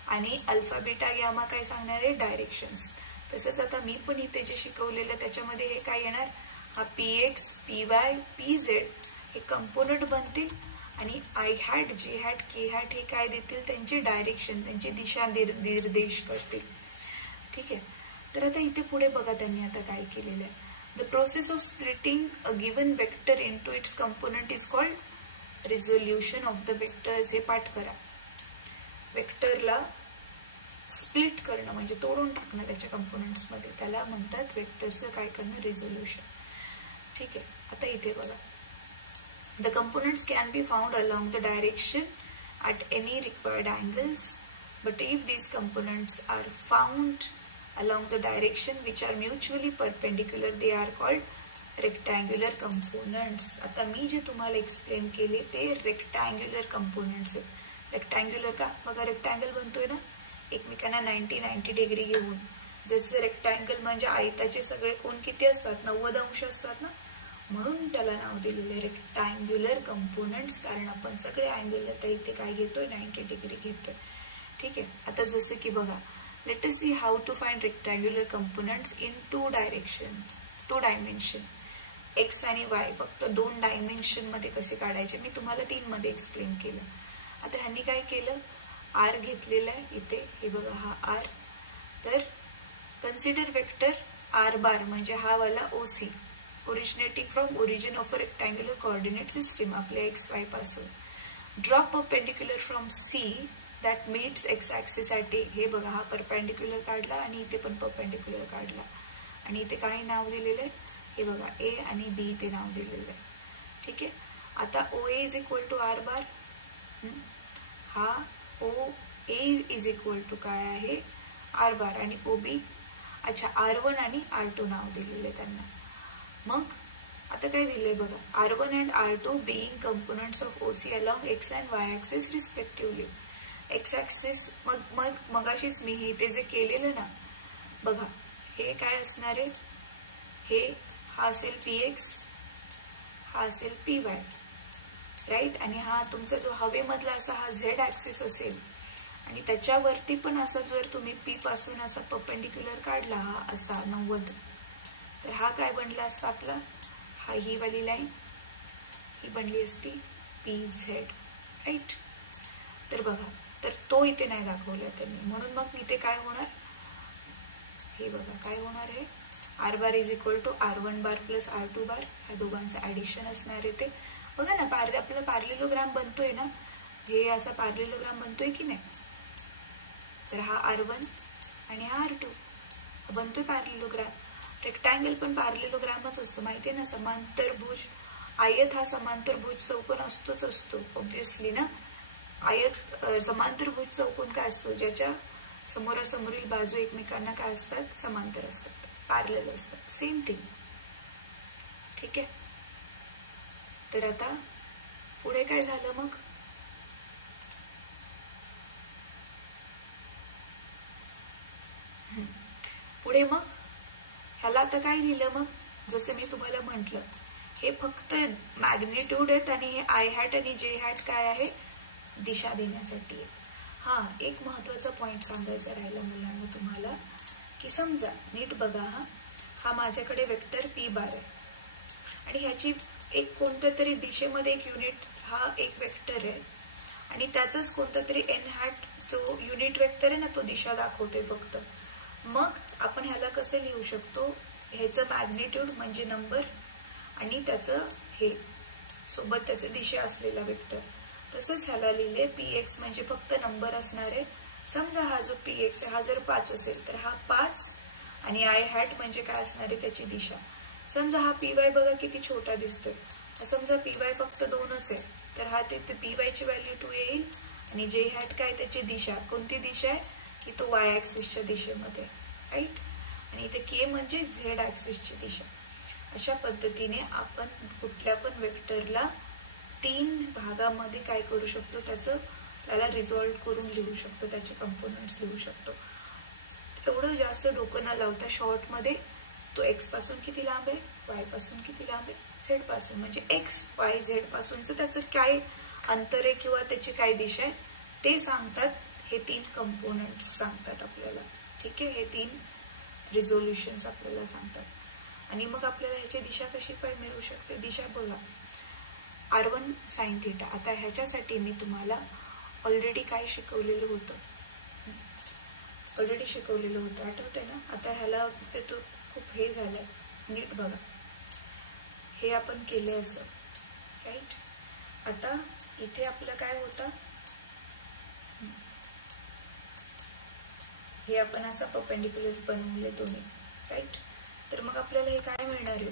आणि अल्फा बीटा गॅमा काय सांगणार आहे, डायरेक्शन्स. तसंच आता मी पण इथे जे शिकवलेलं त्याच्यामध्ये हे काय येणार, हा PX, PY, PZ हे कंपोनंट बनतील, आणि आय हॅट, जे हॅट, के हॅट हे काय देतील, त्यांची डायरेक्शन, त्यांची दिशा निर्देश करतील. ठीक आहे. तर आता इथे पुढे बघा त्यांनी आता काय केलेलं आहे. The process of splitting a given vector into its component is called resolution of the vectors. हे पाठ करा. वेक्टरला स्प्लिट करणं म्हणजे तोडून टाकणं त्याच्या कंपोनंट्समध्ये, त्याला म्हणतात वेक्टरचं काय करणं, रिझोल्युशन. ठीक आहे. आता इथे बघा, the components can be found along the direction at any required angles, but if these components are found along the direction which are mutually perpendicular, they are called rectangular components. आता मी जे तुम्हाला एक्सप्लेन केले ते रेक्टँग्युलर कंपोनंट्स आहेत. रेक्टँग्युलर का, बघा रेक्टँगल बनतोय ना एकमेकांना 90 डिग्री घेऊन. जसं रेक्टँगल म्हणजे आयताचे सगळे कोण किती असतात, 90 अंश असतात ना, म्हणून त्याला नाव दिलेलं आहे रेक्टँग्युलर कंपोनंट्स, कारण आपण सगळे अँगल आता इथे काय घेतोय, 90 डिग्री घेतोय. ठीक आहे. आता जसं की बघा, let us see how to find rectangular components in two dimension. x आणि y फक्त 2 डायमेन्शन मध्ये कसे काढायचे मी तुम्हाला 3 मध्ये एक्सप्लेन केलं. आता ह्यांनी काय केलं, r घेतलेला आहे इथे, हे बघा हा r. तर कन्सिडर वेक्टर r बार म्हणजे हा वाला OC, originating from origin of a rectangular coordinate system आपल्या XY पासून. Drop perpendicular from C that meats x axis साठी. हे बघा, हा परपेंडिक्युलर काढला आणि इथे पण परपेंडिक्युलर काढला, आणि इथे काही नाव दिलेलं आहे, हे बघा A आणि B ते नाव दिलेलं आहे. ठीक आहे. आता OA is equal to R bar, हा OA इज इक्वल टू काय आहे, R बार, आणि OB, अच्छा R1 आणि R2 नाव दिलेलं आहे त्यांना. मग आता काय दिलंय बघा, R1 and R2 being components of OC along X and Y axis respectively. X axis, मगाशीच मी हे ते जे केलेलं ना, बघा हे काय असणार आहे, हे हा असेल PX, हा असेल PY, राईट. आणि हा तुमचा जो हवेमधला असा हा Z ॲक्सिस असेल, आणि त्याच्यावरती पण असा जर तुम्ही P पासून असा परपेंडिक्युलर काढला, हा असा 90, तर हा काय बनला असता आपला, हा ही वाली लाईन ही बनली असती PZ, राईट. तर बघा, तर तो इथे नाही दाखवला त्यांनी, म्हणून मग इथे काय होणार, हे बघा काय होणार आहे, R बार is equal to R1 bar plus R2 bar, ह्या दोघांचं ऍडिशन असणार आहे. ते बघा ना, आपला पॅरलेलोग्राम बनतोय ना, हे असा पॅरलेलोग्राम बनतोय की नाही. तर हा R1 आणि हा R2 बनतोय पॅरलेलोग्राम. रेक्टँगल पण पॅरलेलोग्रामच असतो, माहितीये ना. समांतरभुज, आयत हा समांतरभुज चौकोन असतोच असतो ऑब्व्हियसली ना. आयत समांतरभुज चौकोन काय असतो, ज्याच्या समोरासमोरील बाजू एकमेकांना काय असतात, समांतर असतात, पॅरलल असतात, सेम थिंग. ठीक आहे. तर आता पुढे काय झालं मग, पुढे मग ह्याला आता काय लिहिलं मग, जसं मी तुम्हाला म्हटलं, हे फक्त मॅग्निट्यूड आहेत आणि हे आय हॅट आणि जे हॅट काय आहे, दिशा देण्यासाठी आहे. हा एक महत्वाचा पॉइंट सांगायचा राहिला मुलांना तुम्हाला, की समजा नीट बघा, हा माझ्याकडे वेक्टर पी बार आहे आणि ह्याची एक कोणत्या तरी दिशेमध्ये एक युनिट हा एक वेक्टर आहे आणि त्याचाच कोणता तरी एन हॅट जो युनिट वेक्टर आहे ना तो दिशा दाखवते फक्त. मग आपण ह्याला कसं लिहू शकतो, ह्याचं मॅग्निट्यूड म्हणजे नंबर आणि त्याचं हे सोबत त्याचे दिशा असलेला वेक्टर. तसंच ह्याला लिहिले पी एक्स म्हणजे फक्त नंबर असणार आहे. समजा हा जो पी एक्स आहे हा जर 5 असेल तर हा 5 आणि आय हॅट म्हणजे काय असणार आहे त्याची दिशा. समजा हा पी वाय बघा किती छोटा दिसतोय, समजा पी वाय फक्त 2च आहे तर हा ते पी वाय ची व्हॅल्यू 2 येईल आणि जे हॅट काय त्याची दिशा, कोणती दिशा आहे की तो वाय ऍक्सिसच्या दिशेमध्ये, राईट. आणि इथे के म्हणजे झेड ऍक्सिसची दिशा. अशा पद्धतीने आपण कुठल्या पण वेक्टरला 3 भागामध्ये काय करू शकतो, त्याला रिझॉल्व्ह करून लिहू शकतो, त्याचे कंपोनेंट्स लिहू शकतो. एवढं जास्त डोकं न लावता शॉर्ट मध्ये तो एक्स पासून किती लांब आहे, वाय पासून किती लांब आहे, झेड पासून, म्हणजे एक्स वाय झेड पासूनचं त्याचं काय अंतर आहे किंवा त्याची काय दिशा आहे ते सांगतात. हे 3 कंपोनेंट्स सांगतात आपल्याला, ठीक आहे. हे 3 रिझोल्युशन्स आपल्याला सांगतात. आणि मग आपल्याला ह्याची दिशा कशी काय मिळू शकते, दिशा बघा r1 साइन थिटा. आता ह्याच्यासाठी मी तुम्हाला ऑलरेडी काय शिकवलेलं होतं, आठवतंय ना. आता ह्याला ते तो खूप हे झालंय, नीट बघा. हे आपण केलंय असं, राईट. आता इथे आपलं काय होतं, हे आपण असं परपेंडिक्युलर बनवले दोन्ही, राईट. तर मग आपल्याला हे काय मिळणार आहे,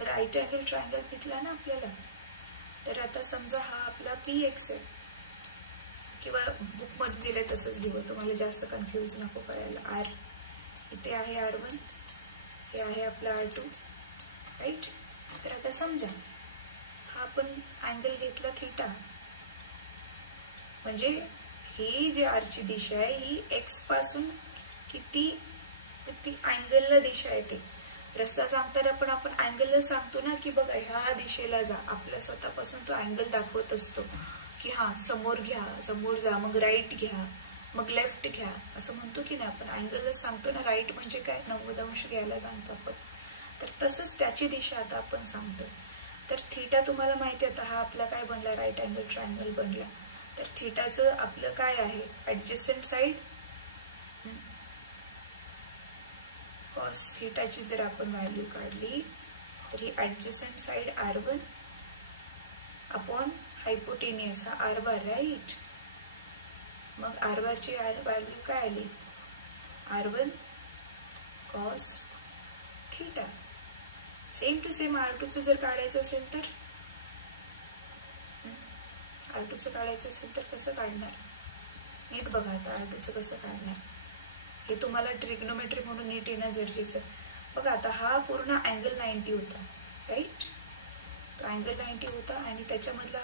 राईट अँगल ट्रायंगल घेतला ना आपल्याला. तर आता समजा हा आपला पी एक्स आहे किंवा बुक मध्ये दिले तसंच लिहू, तुम्हाला जास्त कन्फ्युज नको करायला. आर इथे आहे r1, हे आहे आपला r2, राईट. तर आता समजा हा आपण अँगल घेतला थिटा, म्हणजे ही जी आर ची दिशा आहे ही एक्स पासून किती अँगलला दिशा आहे ते रस्ता सांगताना पण आपण अँगलला सांगतो ना, की बघा ह्या दिशेला जा. आपल्या स्वतःपासून तो अँगल दाखवत असतो की हा समोर घ्या, समोर जा, मग राईट घ्या, मग लेफ्ट घ्या, असं म्हणतो की नाही आपण. अँगलच सांगतो ना, राईट म्हणजे काय 90 अंश घ्यायला सांगतो आपण. तर तसंच त्याची दिशा आता आपण सांगतो. तर थिटा तुम्हाला माहिती आहे, आता हा आपला काय बनला, राईट अँगल ट्रायंगल बनला. तर थिटाचं आपलं काय आहे, ऍडजस्टंट साइड कॉस थिटाची जर आपण व्हॅल्यू काढली तर ही adjacent side r1 upon hypotenuse हा r बार, राईट. मग r बारची व्हॅल्यू काय आली, r1 cos theta. Same to same r2चं जर काढायचं असेल तर r2चं काढायचं असेल तर कसं काढणार, नीट बघा. आता r2चं कसं काढणार हे तुम्हाला ट्रिग्नोमेट्री म्हणून नीट येणं गरजेचं. बघा आता हा पूर्ण अँगल 90 होता, राईट. तो अँगल 90 होता आणि त्याच्यामधला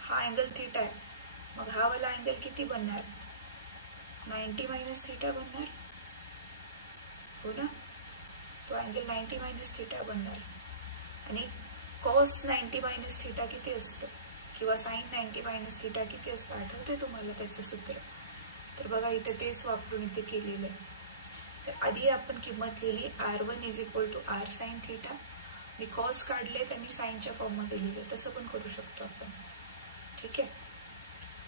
हा अँगल थिटा आहे. मग हा वाला अँगल किती बनणार, 90 मायनस थिटा बनणार, हो ना. तो अँगल 90 मायनस थिटा बनणार. आणि कॉस 90 मायनस थिटा किती असतं किंवा साइन 90 मायनस थिटा किती असतं, आठवते तुम्हाला त्याचं सूत्र. तर बघा इथे तेच वापरून इथे केलेलं आहे. तर आधी आपण किंमत लिहिली r1 is equal to r sine theta. मी कॉस काढले त्यांनी साइनच्या फॉर्म मध्ये लिहिले, तसं पण करू शकतो आपण, ठीक आहे.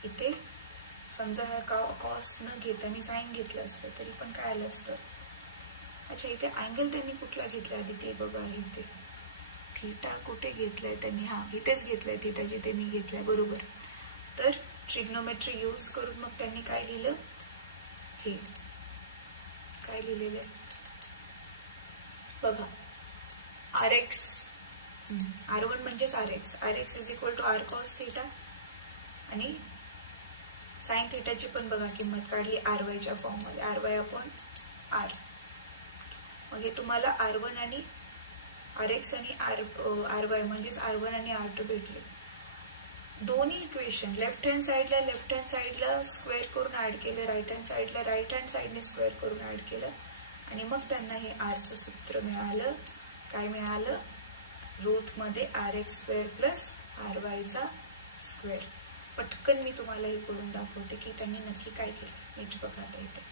इथे समजा हा कॉस न घेता मी साइन घेतलं असतं तरी पण काय आलं असतं. अच्छा, इथे अँगल त्यांनी कुठला घेतला आधी ते बघा. इथे थिटा कुठे घेतलाय त्यांनी, हा इथेच घेतलाय थिटा जिथे मी घेतलाय, बरोबर. तर ट्रिग्नोमेट्री यूज करून मग त्यांनी काय लिहिलं, हे काय लिहिलेलं आहे बघा, rx r1 म्हणजेच rx is equal to r cos theta आणि साइन थिटाची पण बघा किंमत काढली ry च्या फॉर्म मध्ये, ry अपॉन r. मग हे तुम्हाला r1 आणि rx आणि ry म्हणजेच r1 आणि r2 भेटले. दोन्ही इक्वेशन लेफ्ट हँड साइडला स्क्वेअर करून ऍड केलं, राईट हँड साइडने स्क्वेअर करून ऍड केलं आणि मग त्यांना हे आरचं सूत्र मिळालं. काय मिळालं, रूट मध्ये rx स्क्वेअर प्लस ryचा स्क्वेअर. पटकन मी तुम्हाला हे करून दाखवते की त्यांनी नक्की काय केलं. नीट बघा आता इथे.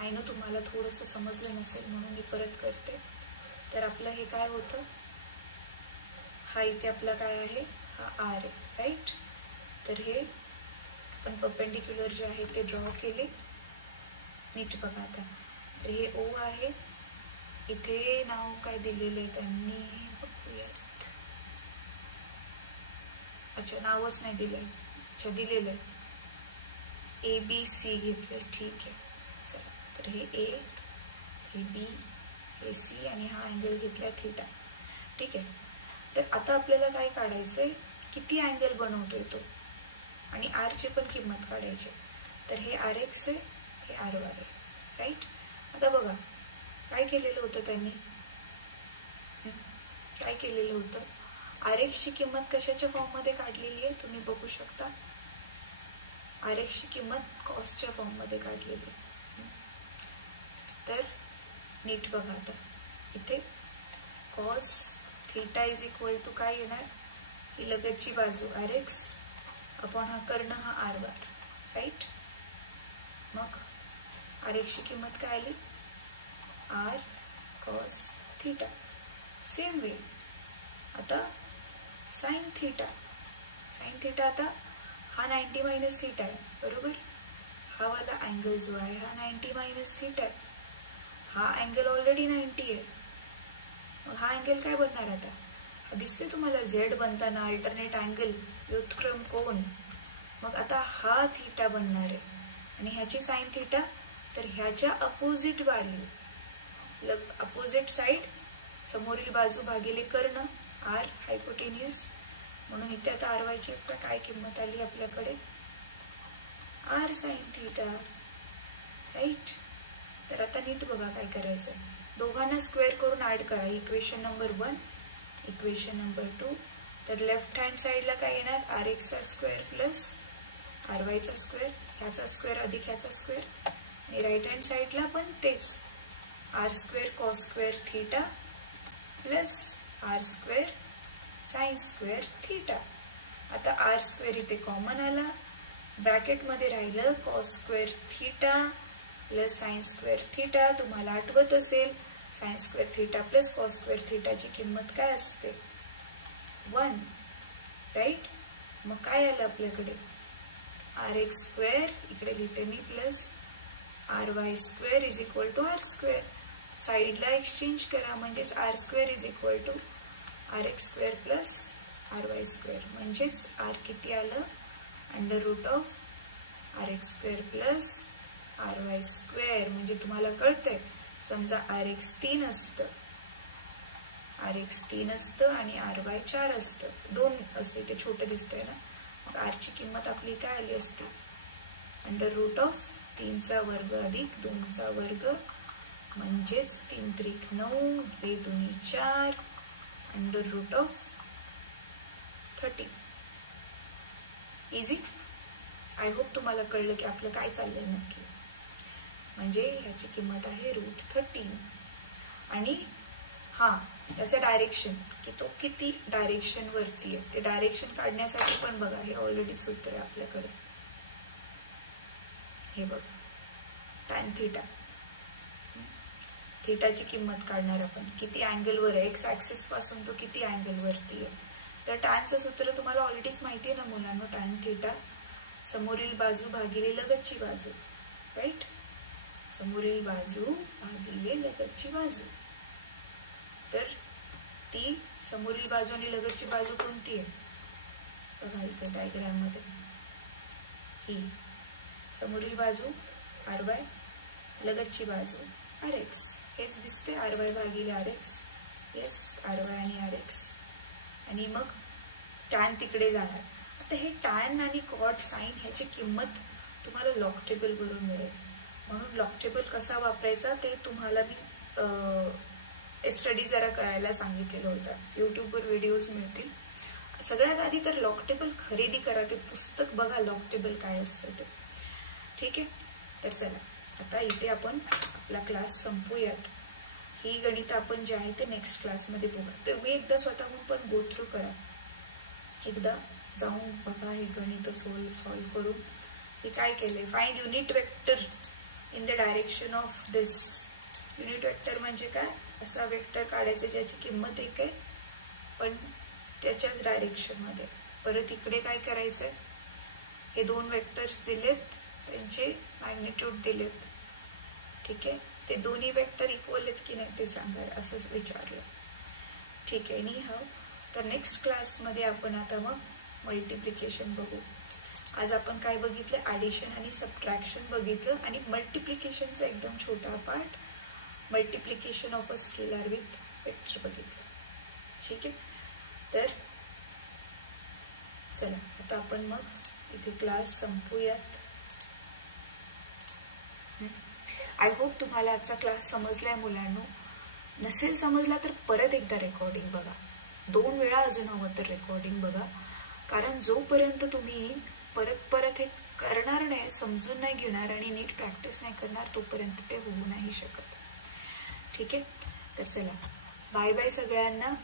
आय नो तुम्हाला थोडंसं समजलं नसेल म्हणून मी परत करते. तर आपलं हे काय होतं, हा इथे आपला काय आहे, हा आर आहे, राईट. तर हे आपण परपेंडिक्युलर जे आहे ते ड्रॉ केले. नीट बघा आता. तर हे ओ आहे, इथे नाव काय दिलेलं आहे त्यांनी बघूयात. अच्छा, नावच नाही दिलंय. अच्छा, दिलेलं आहे ABC घेतलंय, ठीक आहे. चला, तर हे ए, हे बी, हे सी आणि हा अँगल घेतलाय थीटा. ठीक आहे. तर आता आपल्याला काय काढायचंय, किती अँगल बनवतोय तो आणि आर ची पण किंमत काढायची. तर हे RX आहे, हे R आहे, राईट. आता बघा काय केलेलं होतं त्यांनी, काय केलेलं होतं, RX ची किंमत कशाच्या फॉर्म मध्ये काढलेली आहे तुम्ही बघू शकता. RX ची किंमत कॉसच्या फॉर्म मध्ये काढलेली आहे. तर नीट बघा आता इथे cos theta is equal to काय येणार, ही लगतची बाजू RX अपॉन हा कर्ण हा R बार, राईट. मग RX ची किंमत काय आली, R cos theta. Same way आता साइन थीटा, साइन थीटा आता हा 90 मायनस थीटा आहे, बरोबर. हा वाला अँगल जो आहे हा 90 मायनस थीटा आहे. हा अँगल ऑलरेडी 90 आहे. मग हा अँगल काय बनणार आता, हा दिसते तुम्हाला Z बनताना अल्टरनेट अँगल, व्युत्क्रम कोन. मग आता हा थीटा बनणार आहे आणि ह्याची साइन थीटा. तर ह्याच्या अपोजिट व्हॅल्यू, अपोजिट साइड, समोरील बाजू भागिले कर्ण R हायपोटेन्यूस. म्हणून इथे आता RY ची काय किंमत आली आपल्याकडे, R साइन थीटा, राईट. तर आता नीट बघा काय करायचं, दोघांना स्क्वेअर करून ऍड करा. Equation number 1, equation number 2. तर लेफ्ट हँड साइडला काय येणार, RX चा स्क्वेअर प्लस RY चा स्क्वेअर, ह्याचा स्क्वेअर अधिक ह्याचा स्क्वेअर. आणि राईट हँड साइडला पण तेच, R square cos square theta plus R square sine square theta. आता R स्क्वेअर इथे कॉमन आला, ब्रॅकेट मध्ये राहिलं cos square theta plus sine square theta. तुम्हाला आठवत असेल sine square theta plus cos square थीटाची किंमत काय असते, 1, राईट. मग काय आलं आपल्याकडे, RX स्क्वेअर इकडे लिहिते मी plus RY square is equal to R square. साइडला एक्सचेंज करा, म्हणजेच R square is equal to RX square plus RY square. म्हणजेच R किती आलं, under root of RX square plus RY square. म्हणजे तुम्हाला कळतंय, समजा RX 3 असतं, RX 3 असतं आणि RY 4 असतं, 2 असते, ते छोटं दिसतंय ना. मग R ची किंमत आपली काय आली असती, अंडर रूट ऑफ 3 चा वर्ग अधिक 2 चा वर्ग, म्हणजेच 3 त्रिक 9, 2 दुनी 4, under root of 30. Easy. I hope तुम्हाला कळलं की आपलं काय चाललंय नक्की. म्हणजे ह्याची किंमत आहे √13. आणि हा त्याचं डायरेक्शन, की तो किती डायरेक्शन वरती आहे, ते डायरेक्शन काढण्यासाठी पण बघा, हे ऑलरेडी सूत्र आहे आपल्याकडे. हे बघ, टॅन थीटा, थीटाची किंमत काढणार आपण, किती अँगल वर आहे, एक्स ऍक्सिस पासून तो किती अँगल वरती आहे. तर टॅनचं सूत्र तुम्हाला ऑलरेडीच माहिती आहे ना मुलांनो, टॅन थीटा समोरील बाजू भागिले लगतची बाजू, राईट. समोरील बाजू भागिले लगतची बाजू. तर ती समोरील बाजू आणि लगतची बाजू कोणती आहे बघा इथे डायग्राम मध्ये, ही समोरील बाजू RY, लगतची बाजू RX. हेच दिसते RY भागिले RX. येस, RY आणि RX. आणि मग टॅन तिकडे जाणार. आता हे टॅन आणि कॉट साइन ह्याची किंमत तुम्हाला लॉग टेबल वरून मिळेल. म्हणून लॉग टेबल कसा वापरायचा ते तुम्हाला मी स्टडी जरा करायला सांगितलेलं होतं. युट्यूबवर व्हिडिओज मिळतील. सगळ्यात आधी तर लॉग टेबल खरेदी करा, ते पुस्तक बघा लॉग टेबल काय असतं ते. ठीक आहे. तर चला आता इथे आपण आपला क्लास संपूयात. ही गणित आपण जे आहे ते नेक्स्ट क्लासमध्ये बघू. तुम्ही एकदा स्वतःहून पण गो थ्रू करा. एकदा जाऊन बघा हे गणित सॉल्व करून. हे काय केलंय, find unit vector in the direction of this. Unit vector म्हणजे काय, असा वेक्टर काढायचा ज्याची किंमत एक आहे पण त्याच्याच डायरेक्शन मध्ये. परत इकडे काय करायचंय, हे दोन वेक्टर्स दिलेत, त्यांचे मॅग्निट्यूड दिलेत. ठीक आहे, ते दोन्ही वेक्टर इक्वल आहेत की नाही ते सांगा, असंच विचारलं. ठीक आहे. एनी हाव, तर नेक्स्ट क्लासमध्ये आपण आता मग मल्टिप्लिकेशन बघू. आज आपण काय बघितलं, ॲडिशन आणि सबट्रॅक्शन बघितलं आणि मल्टिप्लिकेशनचा एकदम छोटा part, multiplication of a scalar with vector बघितलं. ठीक आहे, तर चला आता आपण मग इथे क्लास संपूयात. आय होप तुम्हाला आजचा क्लास समजलाय मुलांनो. नसेल समजला तर परत एकदा रेकॉर्डिंग बघा, 2 वेळा अजून हवं तर रेकॉर्डिंग बघा, कारण जोपर्यंत तुम्ही परत हे करणार नाही, समजून नाही घेणार आणि नीट प्रॅक्टिस नाही करणार, तोपर्यंत ते होऊ नाही शकत. ठीक आहे, तर चला बाय बाय सगळ्यांना.